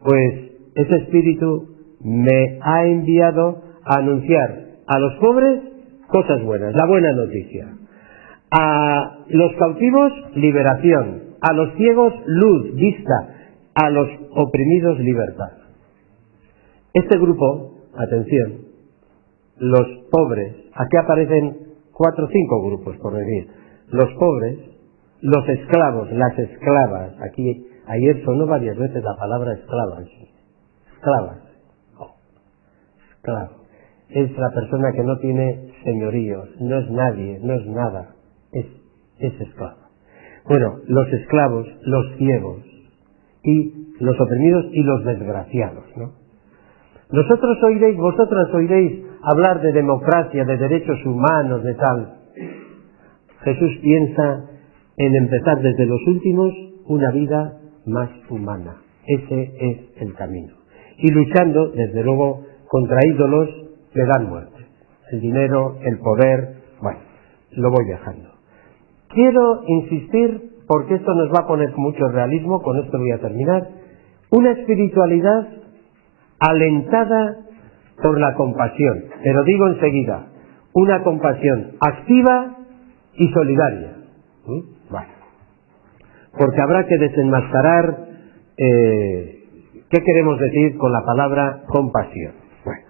Pues ese Espíritu me ha enviado a anunciar a los pobres cosas buenas, la buena noticia. A los cautivos, liberación. A los ciegos, luz, vista. A los oprimidos, libertad. Este grupo, atención, los pobres, aquí aparecen 4 o 5 grupos, por decir, los pobres, los esclavos, las esclavas, aquí ayer sonó varias veces la palabra esclavas, esclavo, es la persona que no tiene señoríos, no es nadie, no es nada, es esclavo. Bueno, los esclavos, los ciegos, y los oprimidos y los desgraciados, ¿no? Vosotras oiréis hablar de democracia, de derechos humanos, de tal. Jesús piensa en empezar desde los últimos una vida más humana. Ese es el camino. Y luchando, desde luego, contra ídolos que dan muerte. El dinero, el poder, bueno, lo voy dejando. Quiero insistir, porque esto nos va a poner mucho realismo, con esto voy a terminar, una espiritualidad alentada por la compasión, pero digo enseguida, una compasión activa y solidaria. Bueno, porque habrá que desenmascarar qué queremos decir con la palabra compasión. Bueno,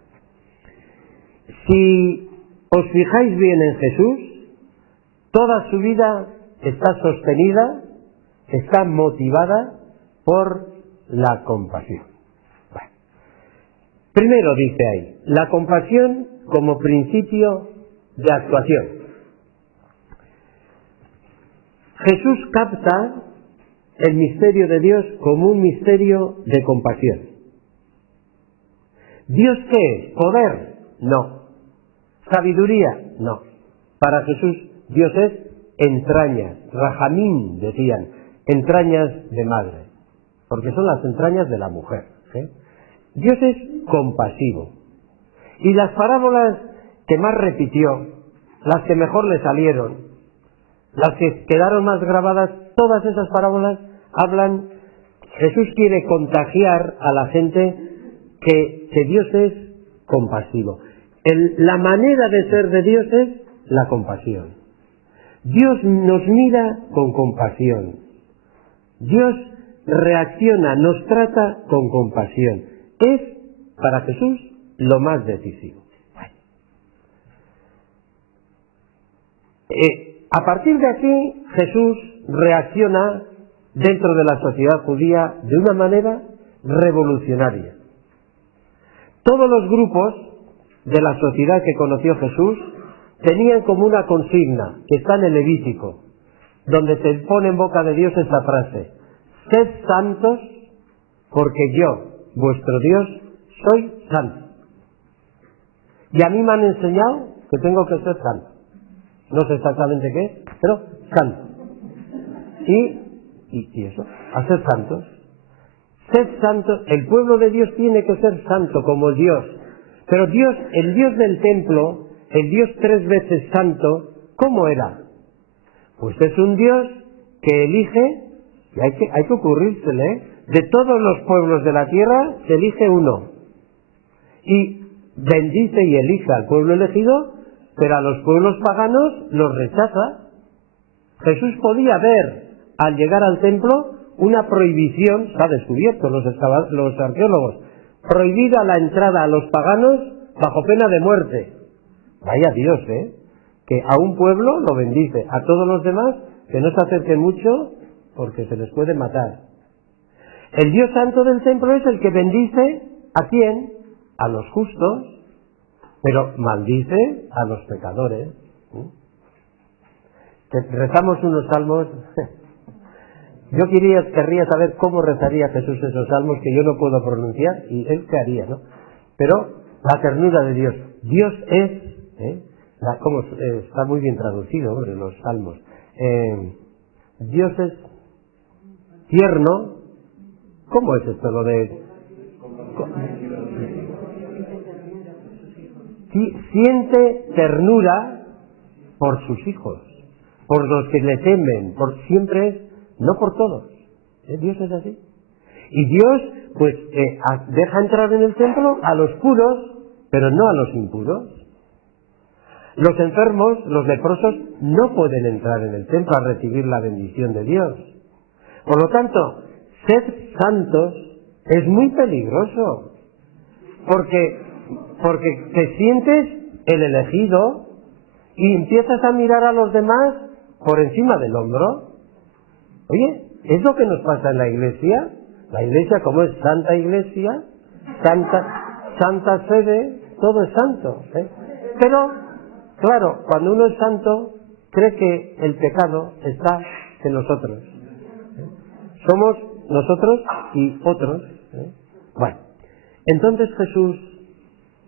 si os fijáis bien en Jesús, toda su vida está sostenida, está motivada por la compasión. Bueno. Primero dice ahí, la compasión como principio de actuación. Jesús capta el misterio de Dios como un misterio de compasión. ¿Dios qué es? ¿Poder? No. ¿Sabiduría? No. Para Jesús Dios es entrañas, rajamín decían, entrañas de madre, porque son las entrañas de la mujer. Dios es compasivo. Y las parábolas que más repitió, las que mejor le salieron, las que quedaron más grabadas, todas esas parábolas hablan, Jesús quiere contagiar a la gente que Dios es compasivo. La manera de ser de Dios es la compasión. Dios nos mira con compasión. Dios reacciona, nos trata con compasión. Es, para Jesús, lo más decisivo. A partir de aquí, Jesús reacciona dentro de la sociedad judía de una manera revolucionaria. Todos los grupos de la sociedad que conoció Jesús tenían como una consigna que está en el Levítico, donde se pone en boca de Dios esa frase: sed santos porque yo, vuestro Dios, soy santo. Y a mí me han enseñado que tengo que ser santo. No sé exactamente qué es, pero santo. Y eso, a ser santos. Sed santos, el pueblo de Dios tiene que ser santo como Dios. Pero Dios, el Dios del templo, el Dios 3 veces santo, ¿cómo era? Pues es un Dios que elige, y hay que ocurrírsele, de todos los pueblos de la tierra se elige uno. Y bendice y elige al pueblo elegido, pero a los pueblos paganos los rechaza. Jesús podía ver, al llegar al templo, una prohibición, se ha descubierto los arqueólogos, prohibida la entrada a los paganos bajo pena de muerte. Vaya Dios, que a un pueblo lo bendice, a todos los demás que no se acerquen mucho porque se les puede matar. El Dios santo del templo es el que bendice ¿a quién? A los justos, pero maldice a los pecadores. Rezamos unos salmos. Yo querría saber cómo rezaría Jesús esos salmos que yo no puedo pronunciar, y él qué haría, ¿no? Pero la ternura de Dios. Dios es, está muy bien traducido, hombre, los salmos. Dios es tierno. ¿Cómo es esto lo de...? Siente ternura por sus hijos, por los que le temen, siempre es, no por todos. Dios es así. Y Dios, pues, deja entrar en el templo a los puros, pero no a los impuros. Los enfermos, los leprosos, no pueden entrar en el templo a recibir la bendición de Dios. Por lo tanto, ser santos es muy peligroso, porque te sientes el elegido, y empiezas a mirar a los demás por encima del hombro. Oye, ¿es lo que nos pasa en la Iglesia? La Iglesia, como es Santa Iglesia, Santa Sede, todo es santo, ¿eh? Pero, claro, cuando uno es santo, cree que el pecado está en nosotros, ¿eh? Somos nosotros y otros, ¿eh? Bueno, entonces Jesús,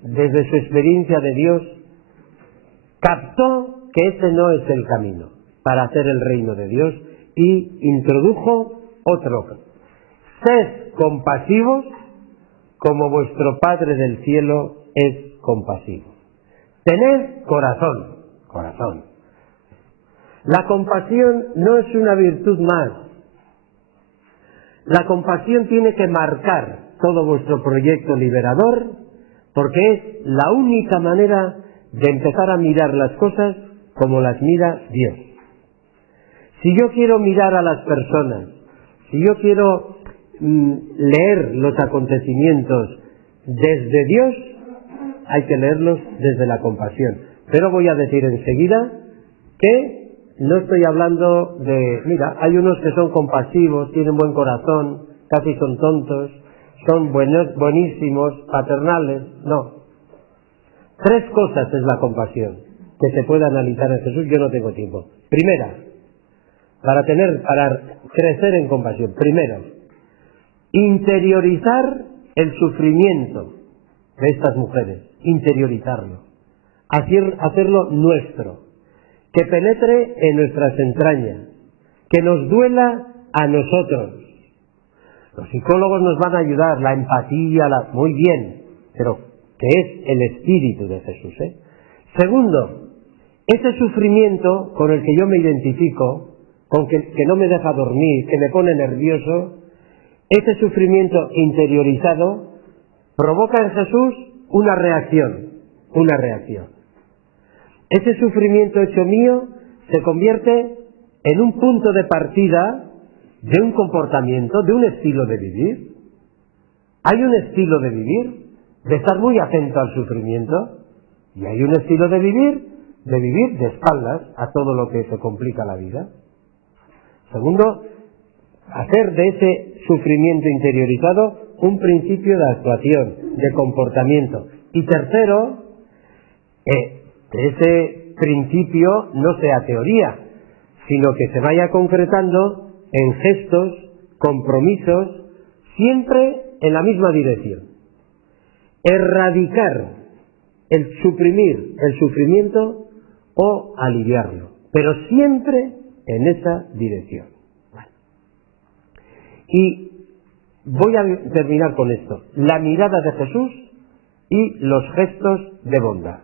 desde su experiencia de Dios, captó que ese no es el camino para hacer el reino de Dios y introdujo otro. Sed compasivos como vuestro Padre del cielo es compasivo. Tened corazón. La compasión no es una virtud más. La compasión tiene que marcar todo vuestro proyecto liberador, porque es la única manera de empezar a mirar las cosas como las mira Dios. Si yo quiero mirar a las personas, si yo quiero leer los acontecimientos desde Dios, hay que leerlos desde la compasión. Pero voy a decir enseguida que no estoy hablando de... Mira, hay unos que son compasivos, tienen buen corazón, casi son tontos, son buenísimos, paternales. No. 3 cosas es la compasión que se puede analizar en Jesús. Yo no tengo tiempo. Primera, para crecer en compasión. Primero, interiorizar el sufrimiento de estas mujeres, interiorizarlo, hacerlo nuestro, que penetre en nuestras entrañas, que nos duela a nosotros. Los psicólogos nos van a ayudar, la empatía, muy bien, pero que es el espíritu de Jesús, ¿eh? Segundo, ese sufrimiento con el que yo me identifico, con que no me deja dormir, que me pone nervioso, ese sufrimiento interiorizado provoca en Jesús una reacción. Ese sufrimiento hecho mío se convierte en un punto de partida de un comportamiento, de un estilo de vivir. Hay un estilo de vivir, de estar muy atento al sufrimiento, y hay un estilo de vivir de espaldas a todo lo que se complica la vida. Segundo, hacer de ese sufrimiento interiorizado un principio de actuación, de comportamiento. Y tercero, que ese principio no sea teoría, sino que se vaya concretando en gestos, compromisos, siempre en la misma dirección. Erradicar, suprimir el sufrimiento o aliviarlo, pero siempre en esa dirección. Bueno. Y voy a terminar con esto. La mirada de Jesús y los gestos de bondad.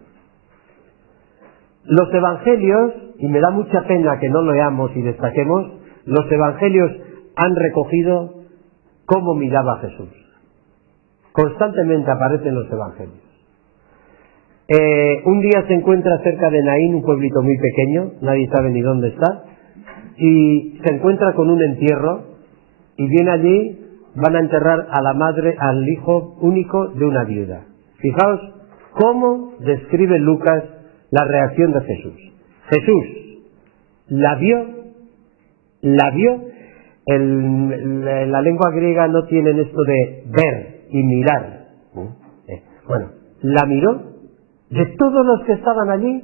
Los evangelios, y me da mucha pena que no leamos y destaquemos, los evangelios han recogido cómo miraba Jesús. Constantemente aparecen los evangelios. Un día se encuentra cerca de Naín, un pueblito muy pequeño, nadie sabe ni dónde está, y se encuentra con un entierro, y viene allí, van a enterrar a la madre, al hijo único de una viuda. Fijaos cómo describe Lucas la reacción de Jesús. Jesús la vio, la lengua griega no tienen esto de ver y mirar. Bueno, la miró. De todos los que estaban allí,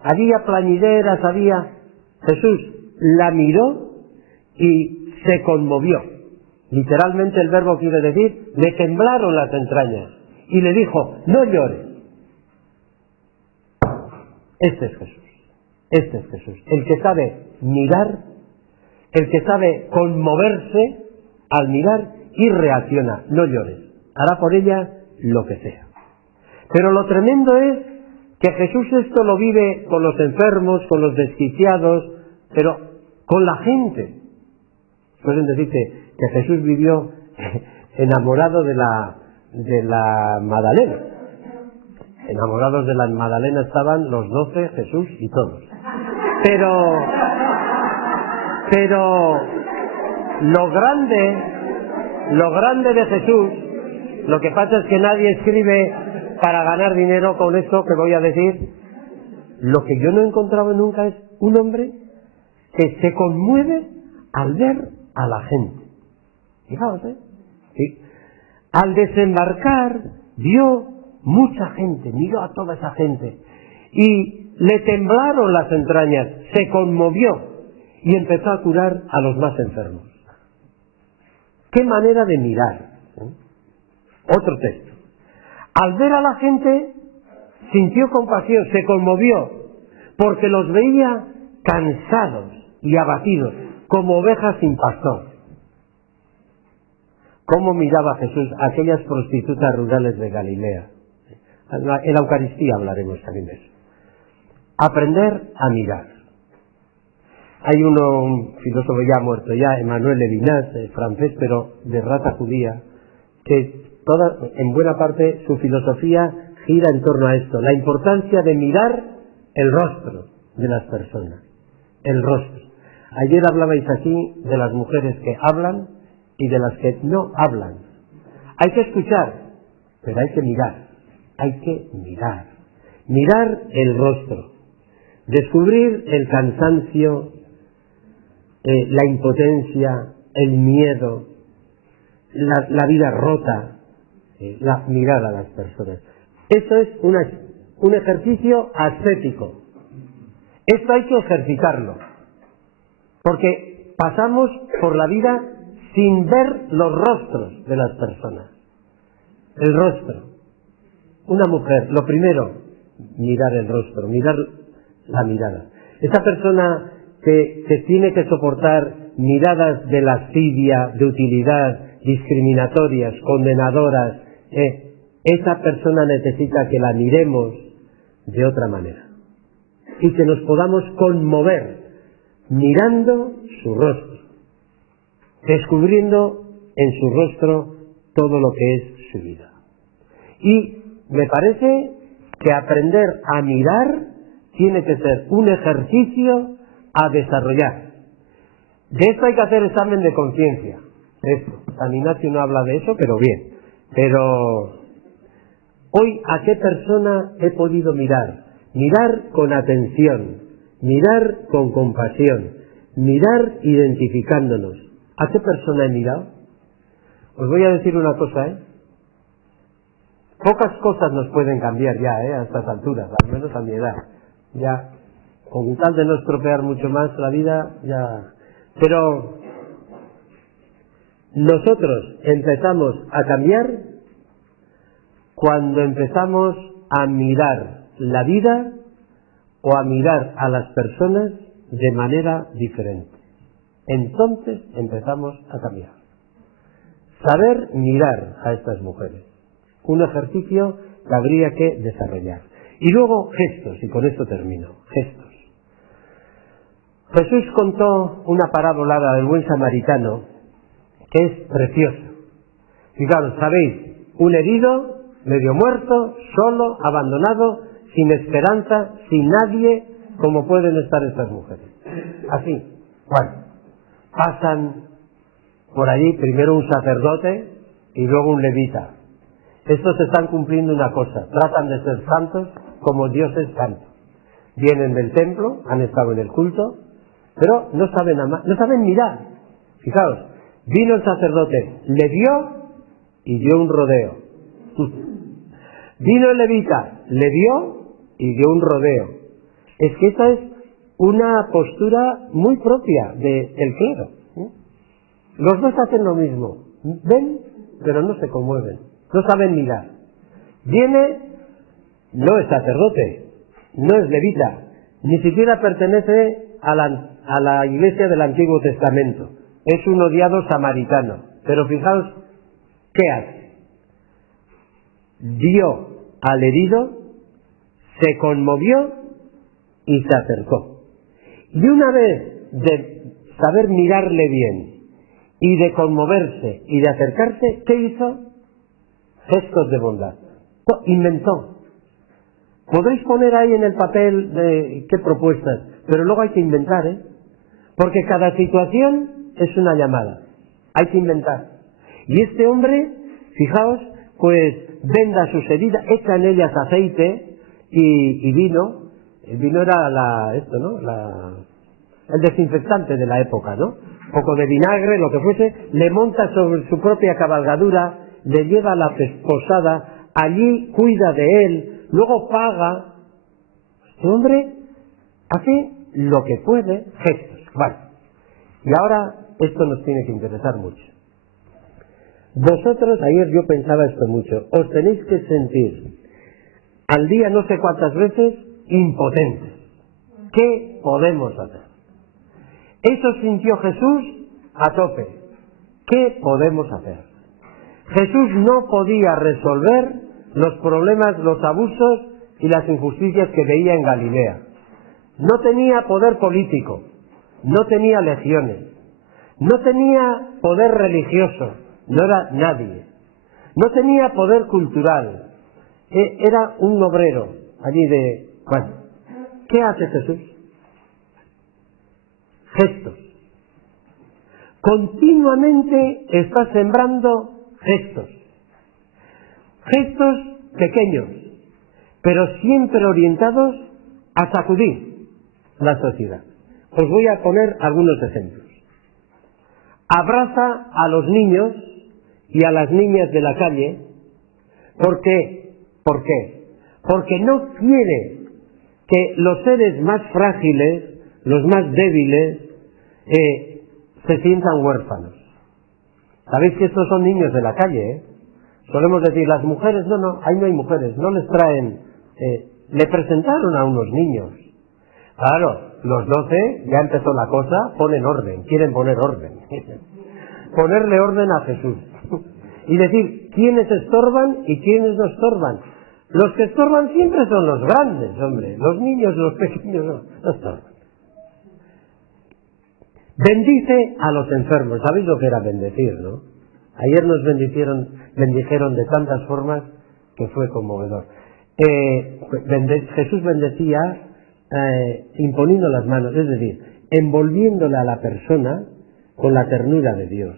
había plañideras, Jesús la miró y se conmovió. Literalmente el verbo quiere decir, le temblaron las entrañas y le dijo, no llores. Este es Jesús, el que sabe mirar, el que sabe conmoverse al mirar y reacciona, no llores, hará por ella lo que sea. Pero lo tremendo es que Jesús esto lo vive con los enfermos, con los desquiciados, pero con la gente. Pueden decir que Jesús vivió enamorado de la Magdalena. Enamorados de la Magdalena estaban los 12, Jesús y todos. Pero lo grande de Jesús, lo que pasa es que nadie escribe para ganar dinero con esto que voy a decir. Lo que yo no he encontrado nunca es un hombre que se conmueve al ver a la gente. Fijaos, ¿eh? Sí. Al desembarcar, vio mucha gente, miró a toda esa gente y le temblaron las entrañas, se conmovió y empezó a curar a los más enfermos. ¡Qué manera de mirar! Otro texto. Al ver a la gente, sintió compasión, se conmovió, porque los veía cansados y abatidos, como ovejas sin pastor. ¿Cómo miraba Jesús a aquellas prostitutas rurales de Galilea? En la Eucaristía hablaremos también de eso. Aprender a mirar. Hay un filósofo ya muerto ya, Emmanuel Levinas, francés, pero de raza judía, que en buena parte su filosofía gira en torno a esto, la importancia de mirar el rostro de las personas, el rostro. Ayer hablabais aquí de las mujeres que hablan y de las que no hablan. Hay que escuchar, pero hay que mirar. Mirar el rostro, descubrir el cansancio, la impotencia, el miedo, la vida rota, mirar a las personas. Eso es un ejercicio ascético. Esto hay que ejercitarlo, porque pasamos por la vida sin ver los rostros de las personas. El rostro. Una mujer, lo primero, mirar el rostro, mirar la mirada. Esa persona que tiene que soportar miradas de lascivia, de utilidad, discriminatorias, condenadoras, esa persona necesita que la miremos de otra manera y que nos podamos conmover mirando su rostro, descubriendo en su rostro todo lo que es su vida. Y me parece que aprender a mirar tiene que ser un ejercicio a desarrollar. De esto hay que hacer examen de conciencia. San Ignacio no habla de eso, pero bien. Pero hoy, ¿a qué persona he podido mirar? Mirar con atención, mirar con compasión, mirar identificándonos. ¿A qué persona he mirado? Os voy a decir una cosa, Pocas cosas nos pueden cambiar ya, a estas alturas, al menos a mi edad. Ya, con tal de no estropear mucho más la vida, ya. Pero nosotros empezamos a cambiar cuando empezamos a mirar la vida o a mirar a las personas de manera diferente. Entonces empezamos a cambiar. Saber mirar a estas mujeres. Un ejercicio que habría que desarrollar. Y luego gestos, y con esto termino. Gestos. Jesús contó una parábola del buen samaritano que es preciosa. Fijaros, sabéis, un herido, medio muerto, solo, abandonado, sin esperanza, sin nadie, como pueden estar estas mujeres. Así. Bueno, pasan por allí primero un sacerdote y luego un levita. Estos están cumpliendo una cosa, tratan de ser santos como Dios es santo. Vienen del templo, han estado en el culto, pero no saben mirar. Fijaos, vino el sacerdote, le vio y dio un rodeo. Vino el levita, le vio y dio un rodeo. Es que esa es una postura muy propia del clero. Los dos hacen lo mismo, ven pero no se conmueven, no saben mirar. Viene, no es sacerdote, no es levita, ni siquiera pertenece a la iglesia del Antiguo Testamento, es un odiado samaritano. Pero fijaos, ¿qué hace? Vio al herido, se conmovió y se acercó. Y una vez de saber mirarle bien y de conmoverse y de acercarse, ¿qué hizo? Gestos de bondad. Inventó. Podréis poner ahí en el papel de qué propuestas, pero luego hay que inventar, porque cada situación es una llamada. Hay que inventar. Y este hombre, fijaos, pues venda sus heridas, echa en ellas aceite y vino. El vino era el desinfectante de la época, ¿no? Un poco de vinagre, lo que fuese, le monta sobre su propia cabalgadura, le lleva a la posada, allí cuida de él, luego paga. Este hombre hace lo que puede, gestos. Vale. Y ahora esto nos tiene que interesar mucho. Vosotros, ayer yo pensaba esto mucho, os tenéis que sentir al día no sé cuántas veces impotentes. ¿Qué podemos hacer? Eso sintió Jesús a tope. ¿Qué podemos hacer? Jesús no podía resolver los problemas, los abusos y las injusticias que veía en Galilea. No tenía poder político, no tenía legiones, no tenía poder religioso, no era nadie, no tenía poder cultural, era un obrero allí de... Bueno, ¿qué hace Jesús? Gestos. Continuamente está sembrando gestos. Gestos pequeños, pero siempre orientados a sacudir la sociedad. Os voy a poner algunos ejemplos. Abraza a los niños y a las niñas de la calle. ¿Por qué? ¿Por qué? Porque no quiere que los seres más frágiles, los más débiles, se sientan huérfanos. Sabéis que estos son niños de la calle, ¿eh? Solemos decir, las mujeres, no, ahí no hay mujeres, no les traen... le presentaron a unos niños. Claro, los 12, ya empezó la cosa, ponen orden, quieren poner orden. Ponerle orden a Jesús. Y decir, quiénes estorban y quiénes no estorban. Los que estorban siempre son los grandes, hombre. Los niños, los pequeños no estorban. Bendice a los enfermos. ¿Sabéis lo que era bendecir, no? Ayer nos bendijeron de tantas formas que fue conmovedor. Jesús bendecía imponiendo las manos, es decir, envolviéndole a la persona con la ternura de Dios.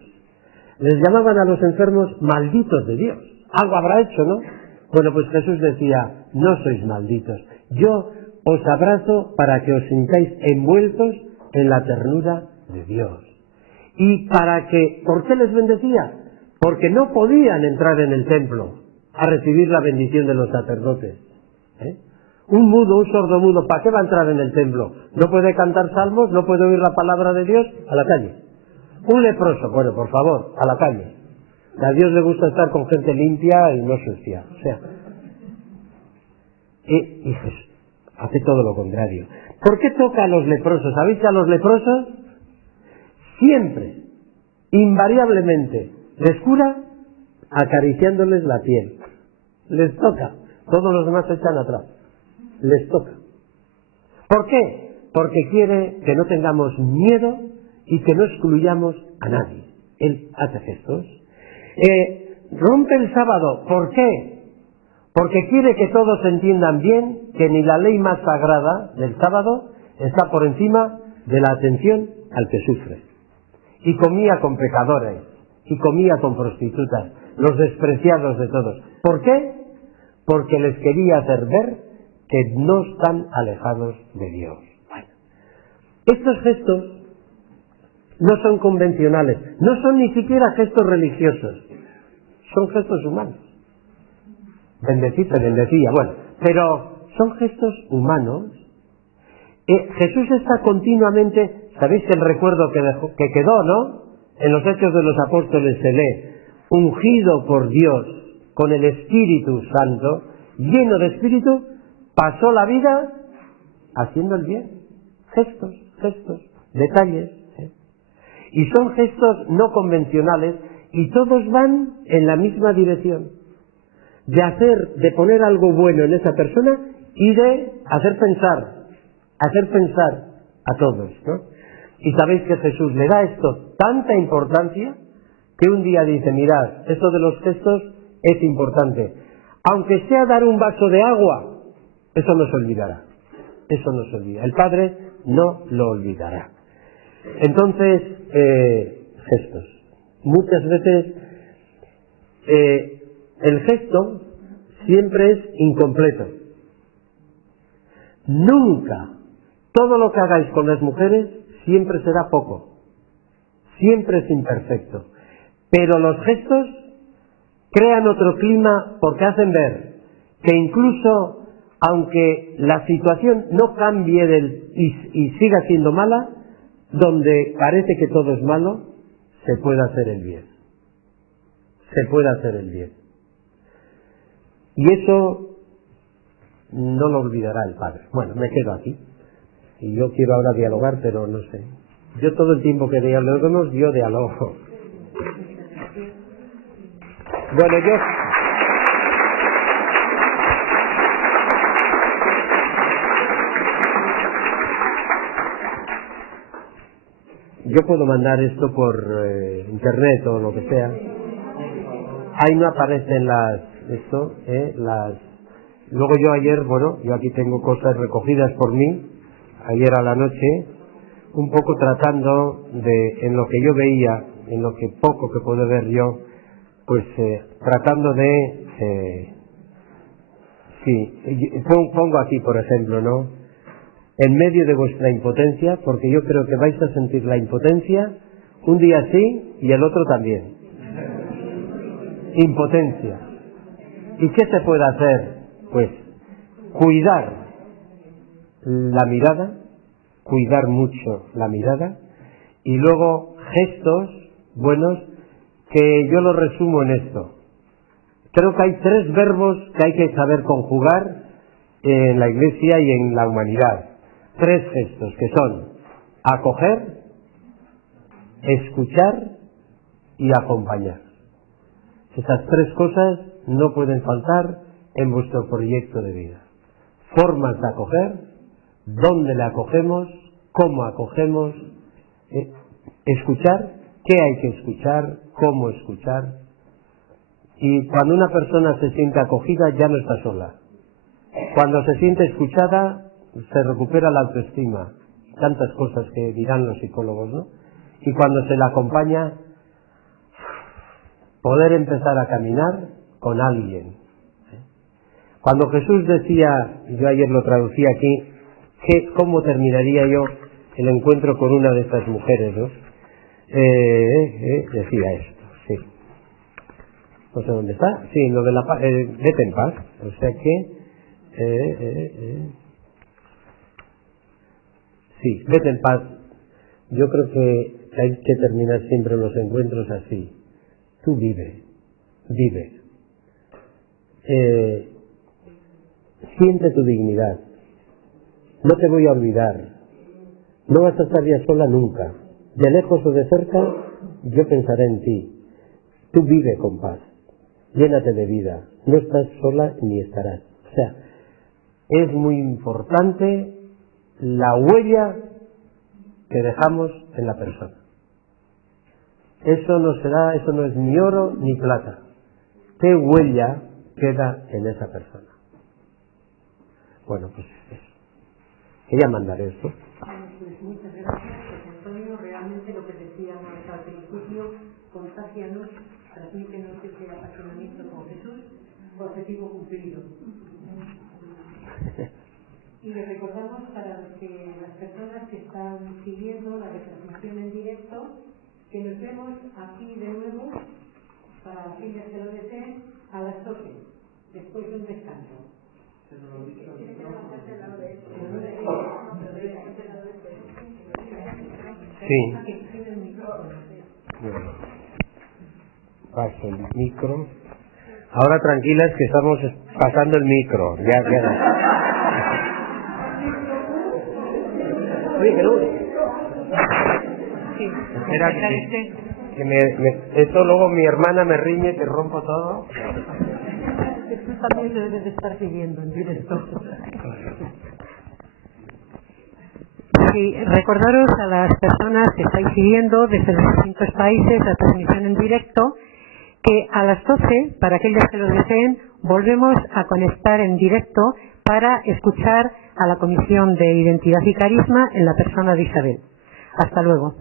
Les llamaban a los enfermos malditos de Dios. Algo habrá hecho, ¿no? Bueno, pues Jesús decía, no sois malditos. Yo os abrazo para que os sintáis envueltos en la ternura de Dios. Y ¿por qué les bendecía? Porque no podían entrar en el templo a recibir la bendición de los sacerdotes. Un mudo, un sordomudo, ¿para qué va a entrar en el templo? ¿No puede cantar salmos? ¿No puede oír la palabra de Dios? A la calle. Un leproso, bueno, por favor, a la calle. A Dios le gusta estar con gente limpia y no sucia. O sea, y Jesús hace todo lo contrario. ¿Por qué toca a los leprosos? ¿Sabéis que a los leprosos siempre, invariablemente, les cura acariciándoles la piel? Les toca. Todos los demás se echan atrás. Les toca. ¿Por qué? Porque quiere que no tengamos miedo y que no excluyamos a nadie. Él hace gestos. Rompe el sábado. ¿Por qué? Porque quiere que todos entiendan bien que ni la ley más sagrada del sábado está por encima de la atención al que sufre. Y comía con pecadores, y comía con prostitutas, los despreciados de todos. ¿Por qué? Porque les quería hacer ver que no están alejados de Dios. Bueno, estos gestos no son convencionales, no son ni siquiera gestos religiosos, son gestos humanos. Bendecía, bueno, pero son gestos humanos. Jesús está continuamente, sabéis que el recuerdo que quedó, ¿no? En los Hechos de los Apóstoles se lee, ungido por Dios con el Espíritu Santo, lleno de Espíritu, pasó la vida haciendo el bien. Gestos, detalles. Y son gestos no convencionales y todos van en la misma dirección. De poner algo bueno en esa persona y de hacer pensar a todos, ¿no? Y sabéis que Jesús le da esto tanta importancia que un día dice, mirad, esto de los gestos es importante. Aunque sea dar un vaso de agua, eso no se olvidará. Eso no se olvida. El Padre no lo olvidará. Entonces, gestos. Muchas veces el gesto siempre es incompleto. Nunca, todo lo que hagáis con las mujeres siempre será poco, siempre es imperfecto. Pero los gestos crean otro clima porque hacen ver que incluso aunque la situación no cambie y siga siendo mala, donde parece que todo es malo, se puede hacer el bien. Se puede hacer el bien. Y eso no lo olvidará el Padre. Bueno, me quedo aquí. Y yo quiero ahora dialogar, pero no sé. Yo todo el tiempo que dialoguemos, yo dialogo. Bueno, yo puedo mandar esto por internet o lo que sea. Ahí no aparecen Luego yo ayer, yo aquí tengo cosas recogidas por mí, ayer a la noche, un poco tratando en lo que yo veía, en lo que poco que puedo ver yo, pues tratando pongo aquí, por ejemplo, ¿no? En medio de vuestra impotencia, porque yo creo que vais a sentir la impotencia un día sí y el otro también. Impotencia. ¿Y qué se puede hacer? Pues cuidar la mirada, cuidar mucho la mirada, y luego gestos buenos, que yo lo resumo en esto. Creo que hay 3 verbos que hay que saber conjugar en la Iglesia y en la humanidad. 3 gestos que son acoger, escuchar y acompañar. Esas 3 cosas no pueden faltar en vuestro proyecto de vida. Formas de acoger, dónde le acogemos, cómo acogemos, escuchar, qué hay que escuchar, cómo escuchar. Y cuando una persona se siente acogida ya no está sola. Cuando se siente escuchada se recupera la autoestima, tantas cosas que dirán los psicólogos, ¿no? Y cuando se la acompaña, poder empezar a caminar con alguien. Cuando Jesús decía, yo ayer lo traducí aquí, ¿cómo terminaría yo el encuentro con una de estas mujeres, ¿no? Decía esto, sí. No sé dónde está. Sí, lo de vete en paz. O sea que... sí, vete en paz. Yo creo que hay que terminar siempre los encuentros así. Tú vive. Siente tu dignidad. No te voy a olvidar. No vas a estar ya sola nunca. De lejos o de cerca, yo pensaré en ti. Tú vive con paz. Llénate de vida. No estás sola ni estarás. O sea, es muy importante la huella que dejamos en la persona. Eso no es ni oro ni plata. ¿Qué huella queda en esa persona? Bueno, pues eso. Quería mandar esto. Pues muchas gracias, Antonio. Realmente lo que decíamos al principio, contágianos, transmítenos ese apasionamiento con Jesús, objetivo cumplido. Y les recordamos para las personas que están siguiendo la retransmisión en directo, que nos vemos aquí de nuevo para fines que lo deseen a las 12, después de un descanso. Sí. Paso el micro. Ahora tranquilas que estamos pasando el micro. Ya. Oye, que no. Sí. Espera que esto luego mi hermana me riñe que rompo todo. Tú también debes de estar siguiendo en directo. Sí, recordaros a las personas que estáis siguiendo desde los distintos países la transmisión en directo, que a las 12, para aquellos que lo deseen, volvemos a conectar en directo para escuchar a la Comisión de Identidad y Carisma en la persona de Isabel. Hasta luego.